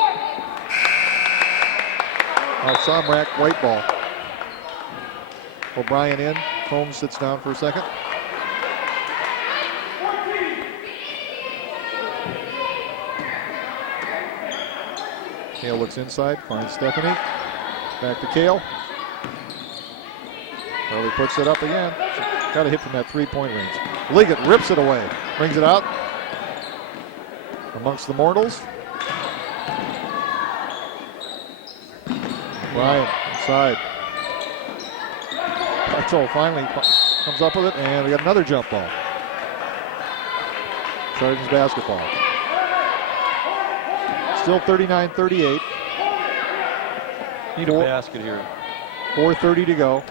Oh, Somrak, white ball. O'Brien in. Holmes sits down for a second. Kale looks inside, finds Stephanie. Back to Kale. Carly puts it up again. Got a hit from that three-point range. Liggett rips it away. Brings it out. Amongst the mortals. Ryan inside. Bartol finally comes up with it, and we got another jump ball. Chardon's basketball. Still 39-38. Need a basket here. 4:30 to go.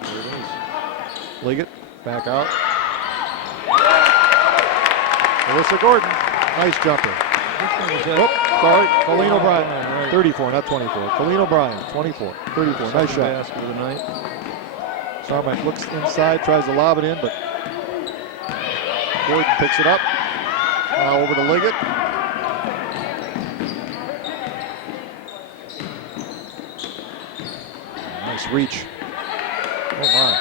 There it is. Liggett back out. Alyssa Gordon, nice jumper. Oh, sorry, Colleen O'Brien, Right. 34, not 24. Colleen O'Brien, 24, 34, nice shot. Basket of the night. Sarmac looks inside, tries to lob it in, but Gordon picks it up. Now over to Liggett. Nice reach. Oh my.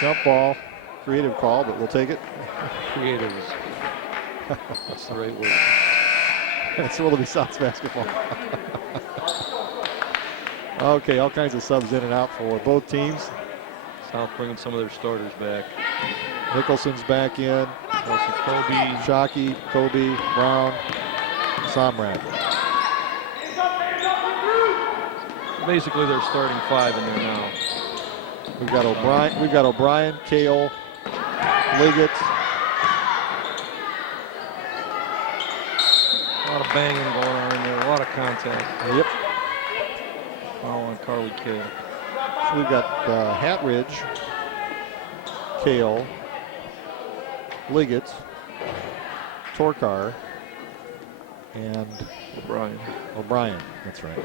Jump ball. Creative call, but we'll take it. Creative. That's the right word. That's Willoughby South's basketball. Okay, all kinds of subs in and out for both teams. South bringing some of their starters back. Nicholson's back in. Also Kobe. Shockey, Kobe, Brown, Somrak. Basically, they're starting five in there now. We've got O'Brien, Kale, Liggett. A lot of banging going on in there. A lot of contact. Yep. Foul on Carly Kale. So we've got Hatridge, Kale, Liggett, Torkar, and O'Brien. That's right.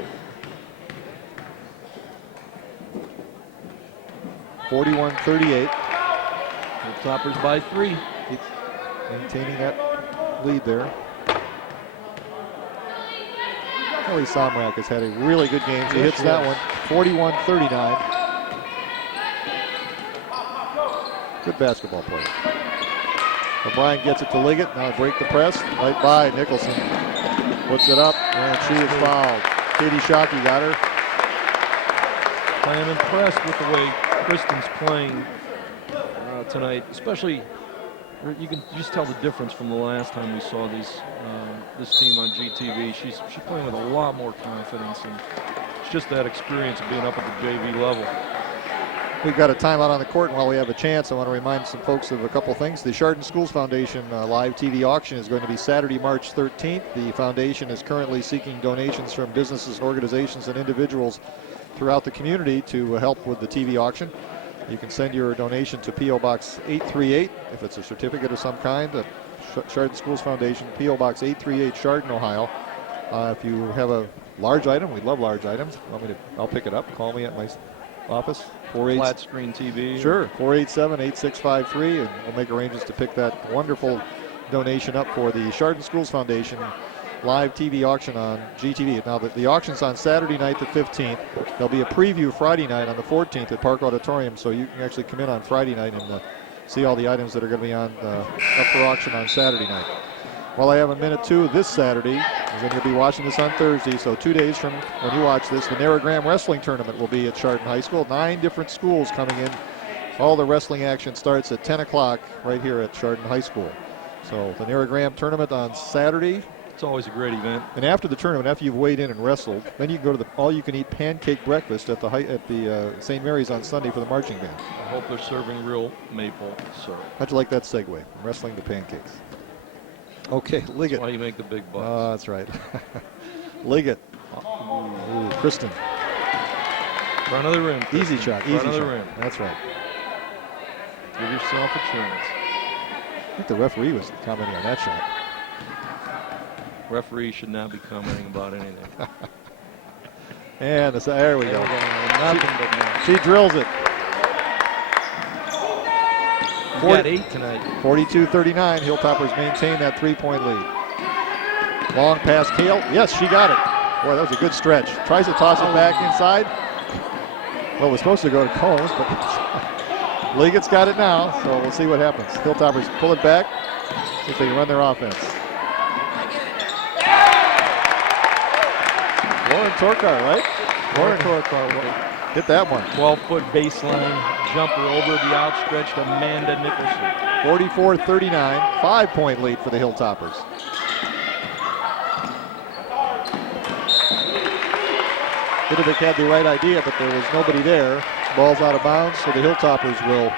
41-38. Toppers by 3. Keeps maintaining that lead there. Kelly Somrak has had a really good game. She hits that one. 41-39. Good basketball play. O'Brien gets it to Liggett. Now break the press. Right by Nicholson. Puts it up, and she is fouled. Katie Shockey got her. I am impressed with the way Kristen's playing tonight, especially you can just tell the difference from the last time we saw this team on GTV. She's playing with a lot more confidence, and it's just that experience of being up at the JV level. We've got a timeout on the court, and while we have a chance, I want to remind some folks of a couple things. The Chardon Schools Foundation live TV auction is going to be Saturday, March 13th. The foundation is currently seeking donations from businesses, organizations, and individuals throughout the community to help with the TV auction. You can send your donation to P.O. Box 838 if it's a certificate of some kind. The Chardon Schools Foundation, P.O. Box 838, Chardon, Ohio. If you have a large item, we love large items. I'll pick it up. Call me at my office. Flat screen TV. Sure, 487-8653, and we'll make arrangements to pick that wonderful donation up for the Chardon Schools Foundation live TV auction on GTV. Now, the auction's on Saturday night, the 15th. There'll be a preview Friday night on the 14th at Park Auditorium, so you can actually come in on Friday night and see all the items that are going to be on up for auction on Saturday night. Well, I have a minute two this Saturday, and then you'll be watching this on Thursday, so 2 days from when you watch this, the Narragansett Wrestling Tournament will be at Chardon High School. 9 different schools coming in. All the wrestling action starts at 10 o'clock right here at Chardon High School. So the Narragansett Tournament on Saturday. It's always a great event. And after the tournament, after you've weighed in and wrestled, then you can go to the all-you-can-eat pancake breakfast at the St. Mary's on Sunday for the marching band. I hope they're serving real maple syrup. How'd you like that segue? From wrestling to pancakes. Okay, Liggett. That's why you make the big bucks. That's right. Liggett. Ooh, Kristen. Front of the rim. Kristen. Easy shot. Front Easy of the shot. rim. That's right. Give yourself a chance. I think the referee was commenting on that shot. Referee should not be commenting about anything. And there we go. Nothing but net. She drills it. We got 8 tonight. 42-39. Hilltoppers maintain that 3-point lead. Long pass, Kale. Yes, she got it. Boy, that was a good stretch. Tries to toss it back inside. Well, it was supposed to go to Combs, but Leggett's got it now, so we'll see what happens. Hilltoppers pull it back, see if they can run their offense. Lauren Torkar, right? Lauren Torkar hit that one. 12-foot baseline jumper over the outstretched Amanda Nicholson. 44-39, 5-point lead for the Hilltoppers. Vidovic had the right idea, but there was nobody there. Ball's out of bounds, so the Hilltoppers will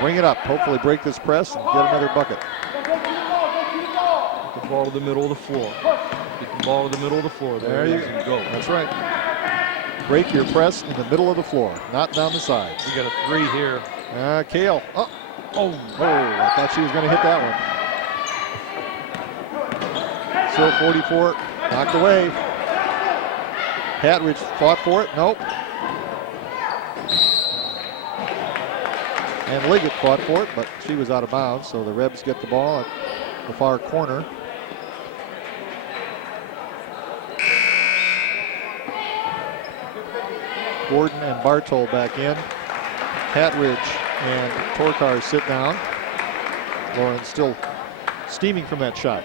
bring it up, hopefully break this press and get another bucket. Get the ball to the middle of the floor. Get the ball to the middle of the floor. There you go. That's right. Break your press in the middle of the floor, not down the sides. We got a 3 here. Kale. Oh, I thought she was going to hit that one. Still 44, knocked away. Patridge fought for it. Nope. And Liggett fought for it, but she was out of bounds, so the Rebs get the ball at the far corner. Gordon and Bartol back in. Patridge and Torkar sit down. Lauren still steaming from that shot.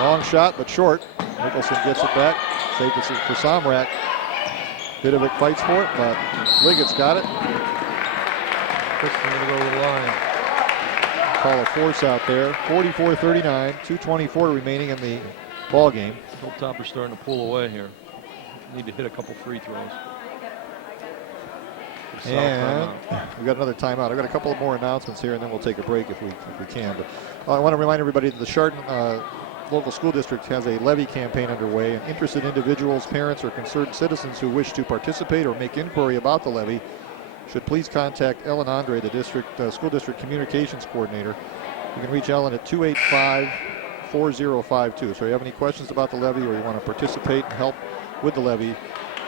Long shot, but short. Nicholson gets it back. Saved it for Somrak. Vidovic fights for it, but Liggett's got it. Kristen going to go to the line. Call a force out there. 44-39, 2:24 remaining in the ball game. Hilltoppers starting to pull away here. Need to hit a couple free throws. And we got another timeout. I've got a couple of more announcements here, and then we'll take a break if we can. But I want to remind everybody that the Chardon local school district has a levy campaign underway, and interested individuals, parents, or concerned citizens who wish to participate or make inquiry about the levy should please contact Ellen Andre, the school district communications coordinator. You can reach Ellen at 285-4052. So if you have any questions about the levy or you want to participate and help with the levy,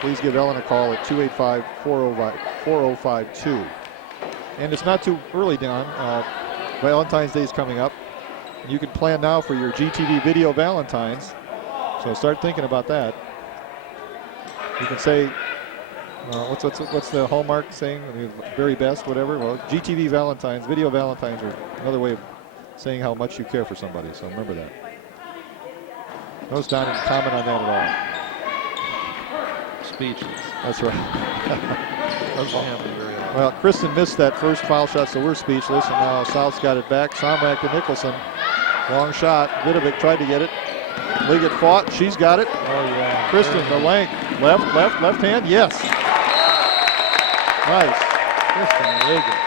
please give Ellen a call at 285-4052. And it's not too early, Don. Valentine's Day is coming up. You can plan now for your GTV video Valentines. So start thinking about that. You can say, what's the Hallmark saying? The very best, whatever. Well, GTV Valentines, video Valentines are another way of saying how much you care for somebody. So remember that. Notice Don didn't comment on that at all. Speechless. That's right. Doesn't happen very often. Well, Kristen missed that first foul shot, so we're speechless. And now South's got it back. Somrak to Nicholson. Long shot. Vidovic tried to get it. Liggett fought. She's got it. Oh, yeah. Kristen, the length. Left hand. Yes. Nice. Kristen Liggett.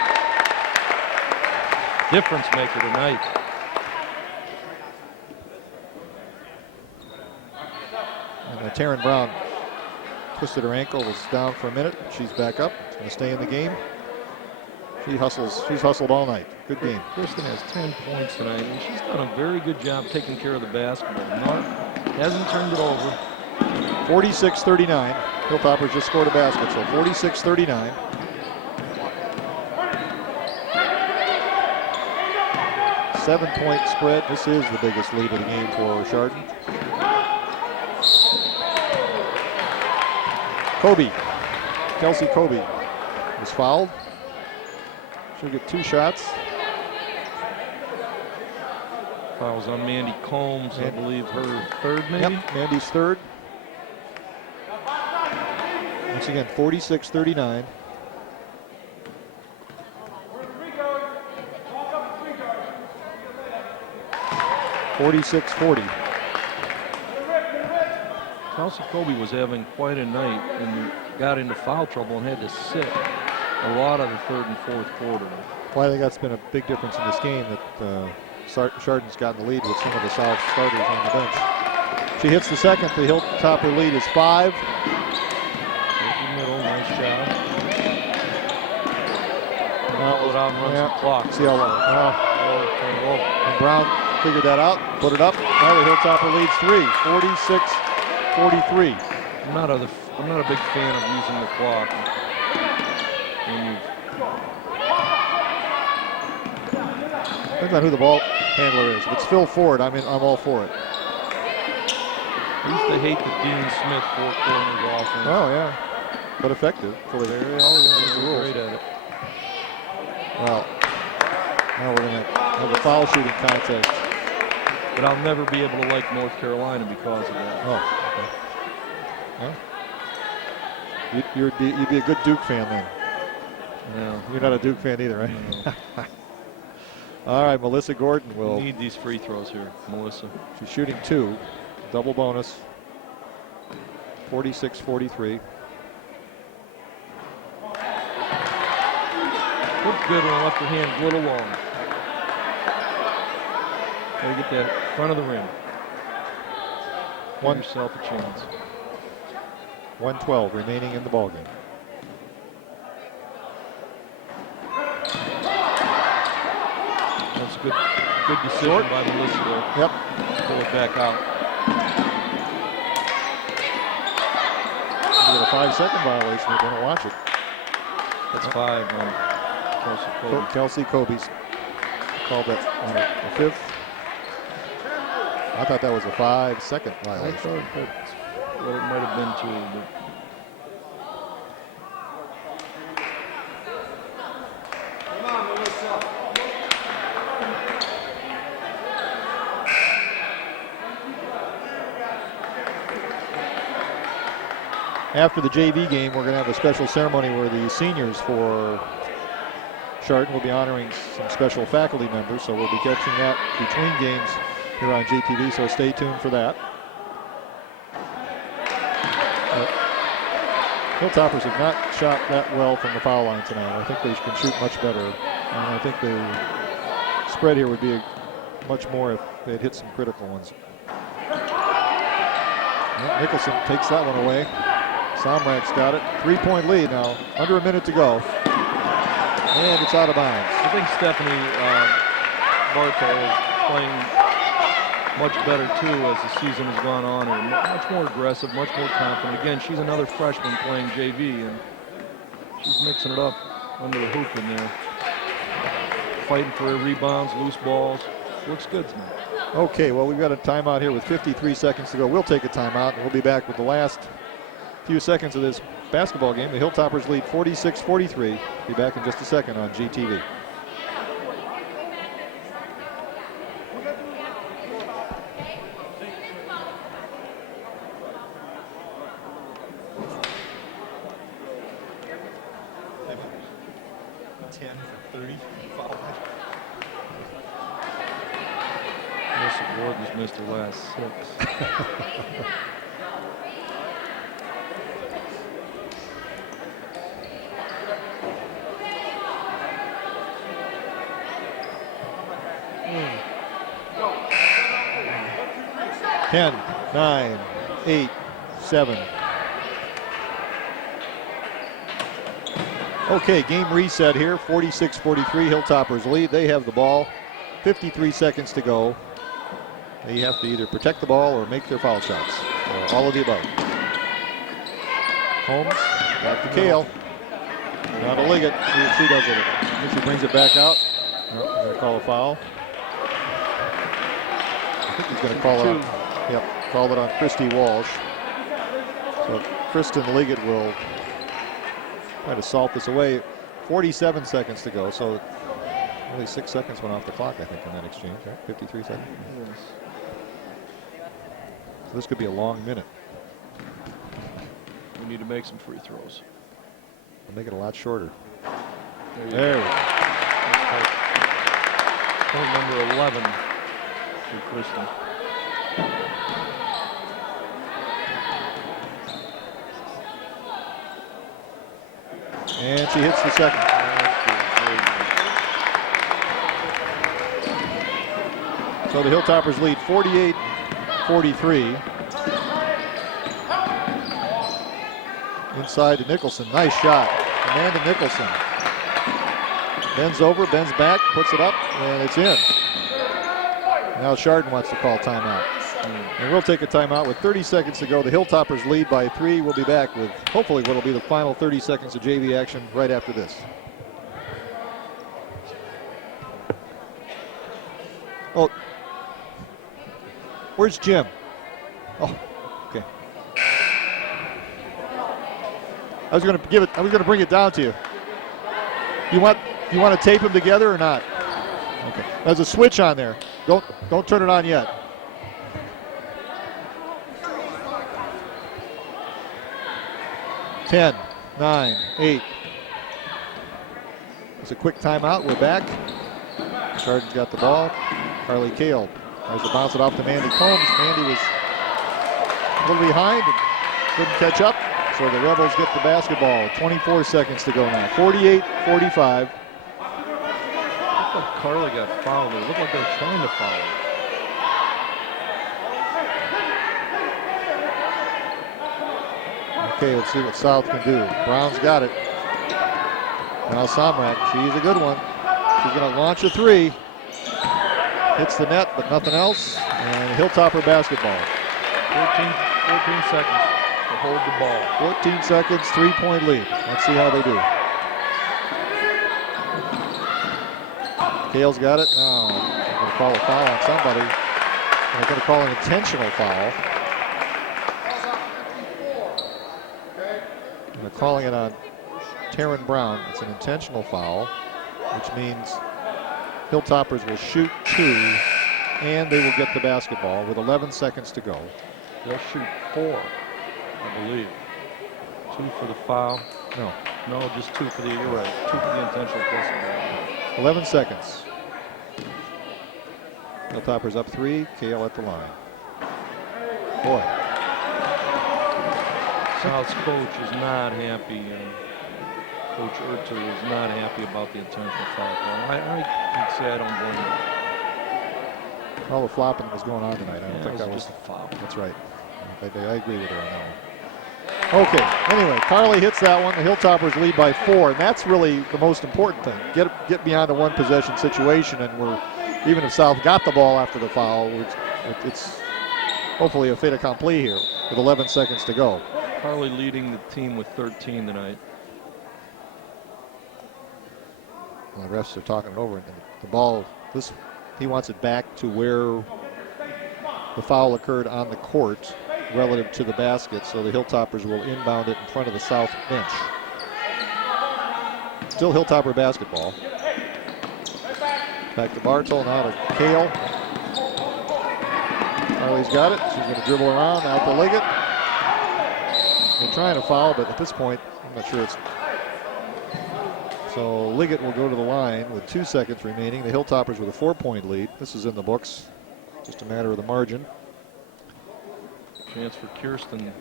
Difference maker tonight. And Taryn Brown twisted her ankle, was down for a minute. She's back up. She's going to stay in the game. She hustles. She's hustled all night. Good game. Kristen has 10 points tonight, and she's done a very good job taking care of the basketball. Hasn't turned it over. 46-39. Hilltoppers just scored a basket, so 46-39. Seven-point spread. This is the biggest lead of the game for Chardon. Kelsey Kobe was fouled. She'll get 2 shots. Fouls on Mandy Combs, I believe her third maybe? Yep, Mandy's third. Once again, 46-39. (46-40). Kelsey Kobe was having quite a night and got into foul trouble and had to sit a lot of the third and fourth quarter. Well, I think that's been a big difference in this game, that Chardon's gotten the lead with some of the South starters on the bench. She hits the second. The Hilltopper lead is 5. Middle, nice job. Now pull it out and run some clock. See how long. And Brown figured that out, put it up. Now the Hilltopper leads 3, 46-43. I'm not a big fan of using the clock when you. Depends on who the ball handler is. If it's Phil Ford, I'm all for it. I used to hate the Dean Smith four corners offense. Oh yeah, but effective for the area. Oh yeah, there's the rules. Great at it. Well, now we're gonna have a foul shooting contest. But I'll never be able to like North Carolina because of that. Oh, okay. Well, you'd be a good Duke fan then. No, You're not a Duke fan either, right? No. All right, Melissa Gordon will. We need these free throws here, Melissa. She's shooting 2, double bonus. 46-43. Looks good when I left her hand a little long. Gotta get that front of the rim. Give yourself a chance. 1:12 remaining in the ballgame. That's a good decision by Melissa there. Yep. Pull it back out. You get a 5-second violation if you don't watch it. That's 5 on Kelsey Kobe. Kelsey Kobe's called that on a 5th. I thought that was a 5-second I violation. thought that's what it might have been too. But After the JV game, we're going to have a special ceremony where the seniors for Chardon will be honoring some special faculty members. So we'll be catching that between games here on JTV. So stay tuned for that. Hilltoppers have not shot that well from the foul line tonight. I think they can shoot much better. And I think the spread here would be much more if they had hit some critical ones. Nicholson takes that one away. Somrak's got it. 3-point lead now. Under a minute to go. And it's out of bounds. I think Stephanie Bartow is playing much better too as the season has gone on, and much more aggressive, much more confident. Again, she's another freshman playing JV, and she's mixing it up under the hoop in there. Fighting for her rebounds, loose balls. Looks good to me. Okay, well, we've got a timeout here with 53 seconds to go. We'll take a timeout, and we'll be back with the last few seconds of this basketball game. The Hilltoppers lead 46-43. Be back in just a second on GTV. Melissa Gordon's missed her last 6. Ten, 9, 8, 7. Okay, game reset here. 46-43. Hilltoppers lead. They have the ball. 53 seconds to go. They have to either protect the ball or make their foul shots. All of the above. Holmes, back to Kale. Now to Liggett. See what she does with it. She brings it back out. Nope, going to call a foul. I think he's going to call it on. Yep, called it on Christy Walsh. So Kristen Liggett will try to salt this away. 47 seconds to go. So only 6 seconds went off the clock, I think, in that exchange. Right? 53 seconds. Yes. So this could be a long minute. We need to make some free throws. We'll make it a lot shorter. There We go. Point number 11 for Kristen. And she hits the second. So the Hilltoppers lead 48-43. Inside to Nicholson. Nice shot. Amanda Nicholson. Bends over, bends back, puts it up, and it's in. Now Chardon wants to call timeout. And we'll take a timeout with 30 seconds to go. The Hilltoppers lead by 3. We'll be back with hopefully what will be the final 30 seconds of JV action right after this. Oh, where's Jim? Oh, okay. I was going to bring it down to you. You want to tape them together or not? Okay. There's a switch on there. Don't turn it on yet. Ten, 9, 8. It's a quick timeout. We're back. Chardon's got the ball. Carly Kale tries to bounce it off to Mandy Combs. Mandy was a little behind and couldn't catch up. So the Rebels get the basketball. 24 seconds to go now. 48-45. I thought Carly got fouled. It looked like they were trying to foul her. Okay, let's see what South can do. Brown's got it. Now Somrak, she's a good one. She's going to launch a 3. Hits the net, but nothing else. And Hilltopper basketball. 14 seconds to hold the ball. 14 seconds, 3-point lead. Let's see how they do. Kale's got it. Now, they're going to call a foul on somebody. They're going to call an intentional foul. And they're calling it on Taryn Brown. It's an intentional foul, which means Hilltoppers will shoot 2, and they will get the basketball with 11 seconds to go. They'll shoot 4, I believe. 2 for the foul. No, just 2 for the, you're right, 2 for the intentional plus. 11 seconds. Hilltoppers up 3, Kale at the line. Boy. South's coach is not happy, and Coach Urtu is not happy about the intentional foul call. I can say I don't blame him. All the flopping that was going on tonight. I don't think that was just a foul. That's right. I agree with her on that one. Okay, anyway, Carly hits that one. The Hilltoppers lead by 4, and that's really the most important thing. Get beyond a one-possession situation, and even if South got the ball after the foul, it's hopefully a fait accompli here with 11 seconds to go. Carly leading the team with 13 tonight. Well, the refs are talking it over, and the ball, he wants it back to where the foul occurred on the court relative to the basket, so the Hilltoppers will inbound it in front of the South bench. Still Hilltopper basketball. Back to Bartol, now to Kale. Carly's got it. She's going to dribble around, out to Liggett. They're trying to foul, but at this point, I'm not sure it's... So Liggett will go to the line with 2 seconds remaining. The Hilltoppers with a 4-point lead. This is in the books. Just a matter of the margin. Chance for Kirsten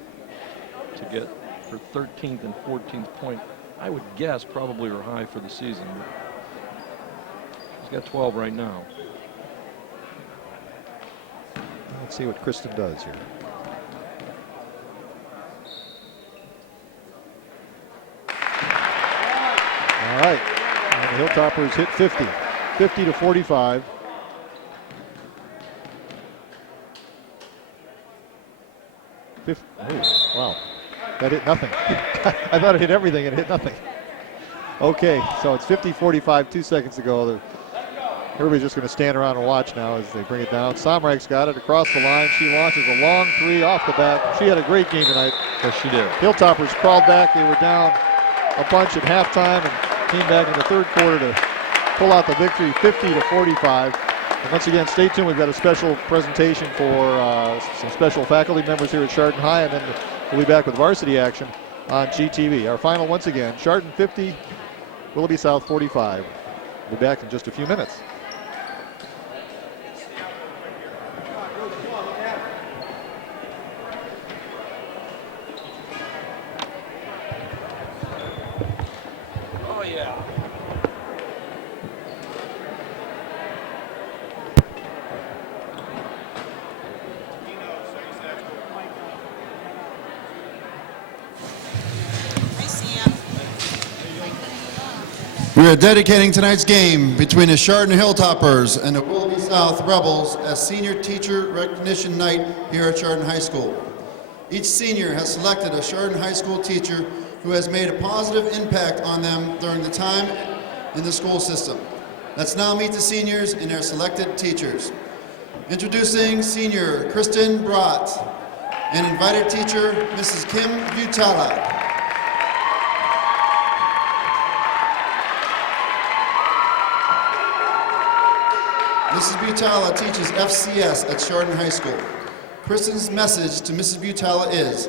to get her 13th and 14th point. I would guess probably her high for the season. She's got 12 right now. Let's see what Kristen does here. All right. And the Hilltoppers hit 50. 50-45. Oh, wow. That hit nothing. I thought it hit everything. It hit nothing. Okay, so it's 50-45, 2 seconds to go. Everybody's just going to stand around and watch now as they bring it down. Somrak's got it across the line. She launches a long 3 off the bat. She had a great game tonight. Yes, she did. Hilltoppers crawled back. They were down a bunch at halftime and came back in the third quarter to pull out the victory, 50-45. And once again, stay tuned. We've got a special presentation for some special faculty members here at Chardon High, and then we'll be back with varsity action on GTV. Our final, once again, Chardon 50, Willoughby South 45. We'll be back in just a few minutes. Oh, yeah. We are dedicating tonight's game between the Chardon Hilltoppers and the Willoughby South Rebels as Senior Teacher Recognition Night here at Chardon High School. Each senior has selected a Chardon High School teacher who has made a positive impact on them during the time in the school system. Let's now meet the seniors and their selected teachers. Introducing Senior Kristen Brott and invited teacher Mrs. Kim Butala. Mrs. Butala teaches FCS at Chardon High School. Kristen's message to Mrs. Butala is,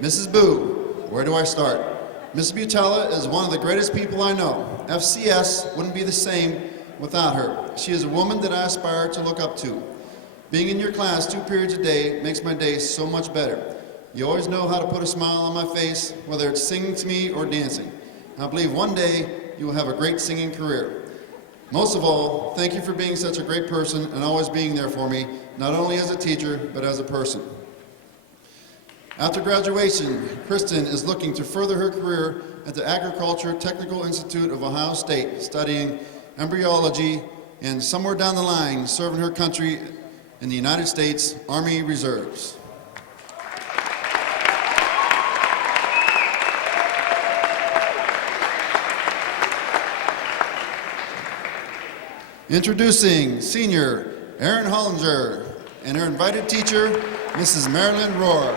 Mrs. Boo, where do I start? Mrs. Butala is one of the greatest people I know. FCS wouldn't be the same without her. She is a woman that I aspire to look up to. Being in your class 2 periods a day makes my day so much better. You always know how to put a smile on my face, whether it's singing to me or dancing. I believe one day you will have a great singing career. Most of all, thank you for being such a great person and always being there for me, not only as a teacher, but as a person. After graduation, Kristen is looking to further her career at the Agriculture Technical Institute of Ohio State, studying embryology and somewhere down the line, serving her country in the United States Army Reserves. Introducing Senior Erin Hollinger and her invited teacher, Mrs. Marilyn Rohr.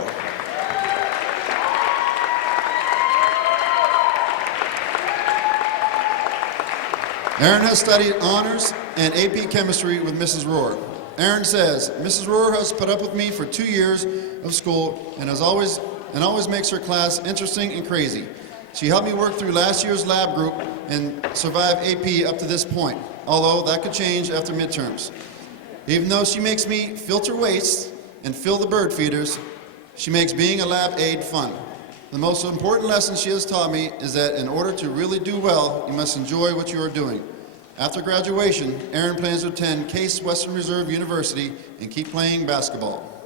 Erin has studied honors and AP chemistry with Mrs. Rohr. Erin says, Mrs. Rohr has put up with me for 2 years of school and always makes her class interesting and crazy. She helped me work through last year's lab group and survive AP up to this point, although that could change after midterms. Even though she makes me filter waste and fill the bird feeders, she makes being a lab aide fun. The most important lesson she has taught me is that in order to really do well, you must enjoy what you are doing. After graduation, Erin plans to attend Case Western Reserve University and keep playing basketball.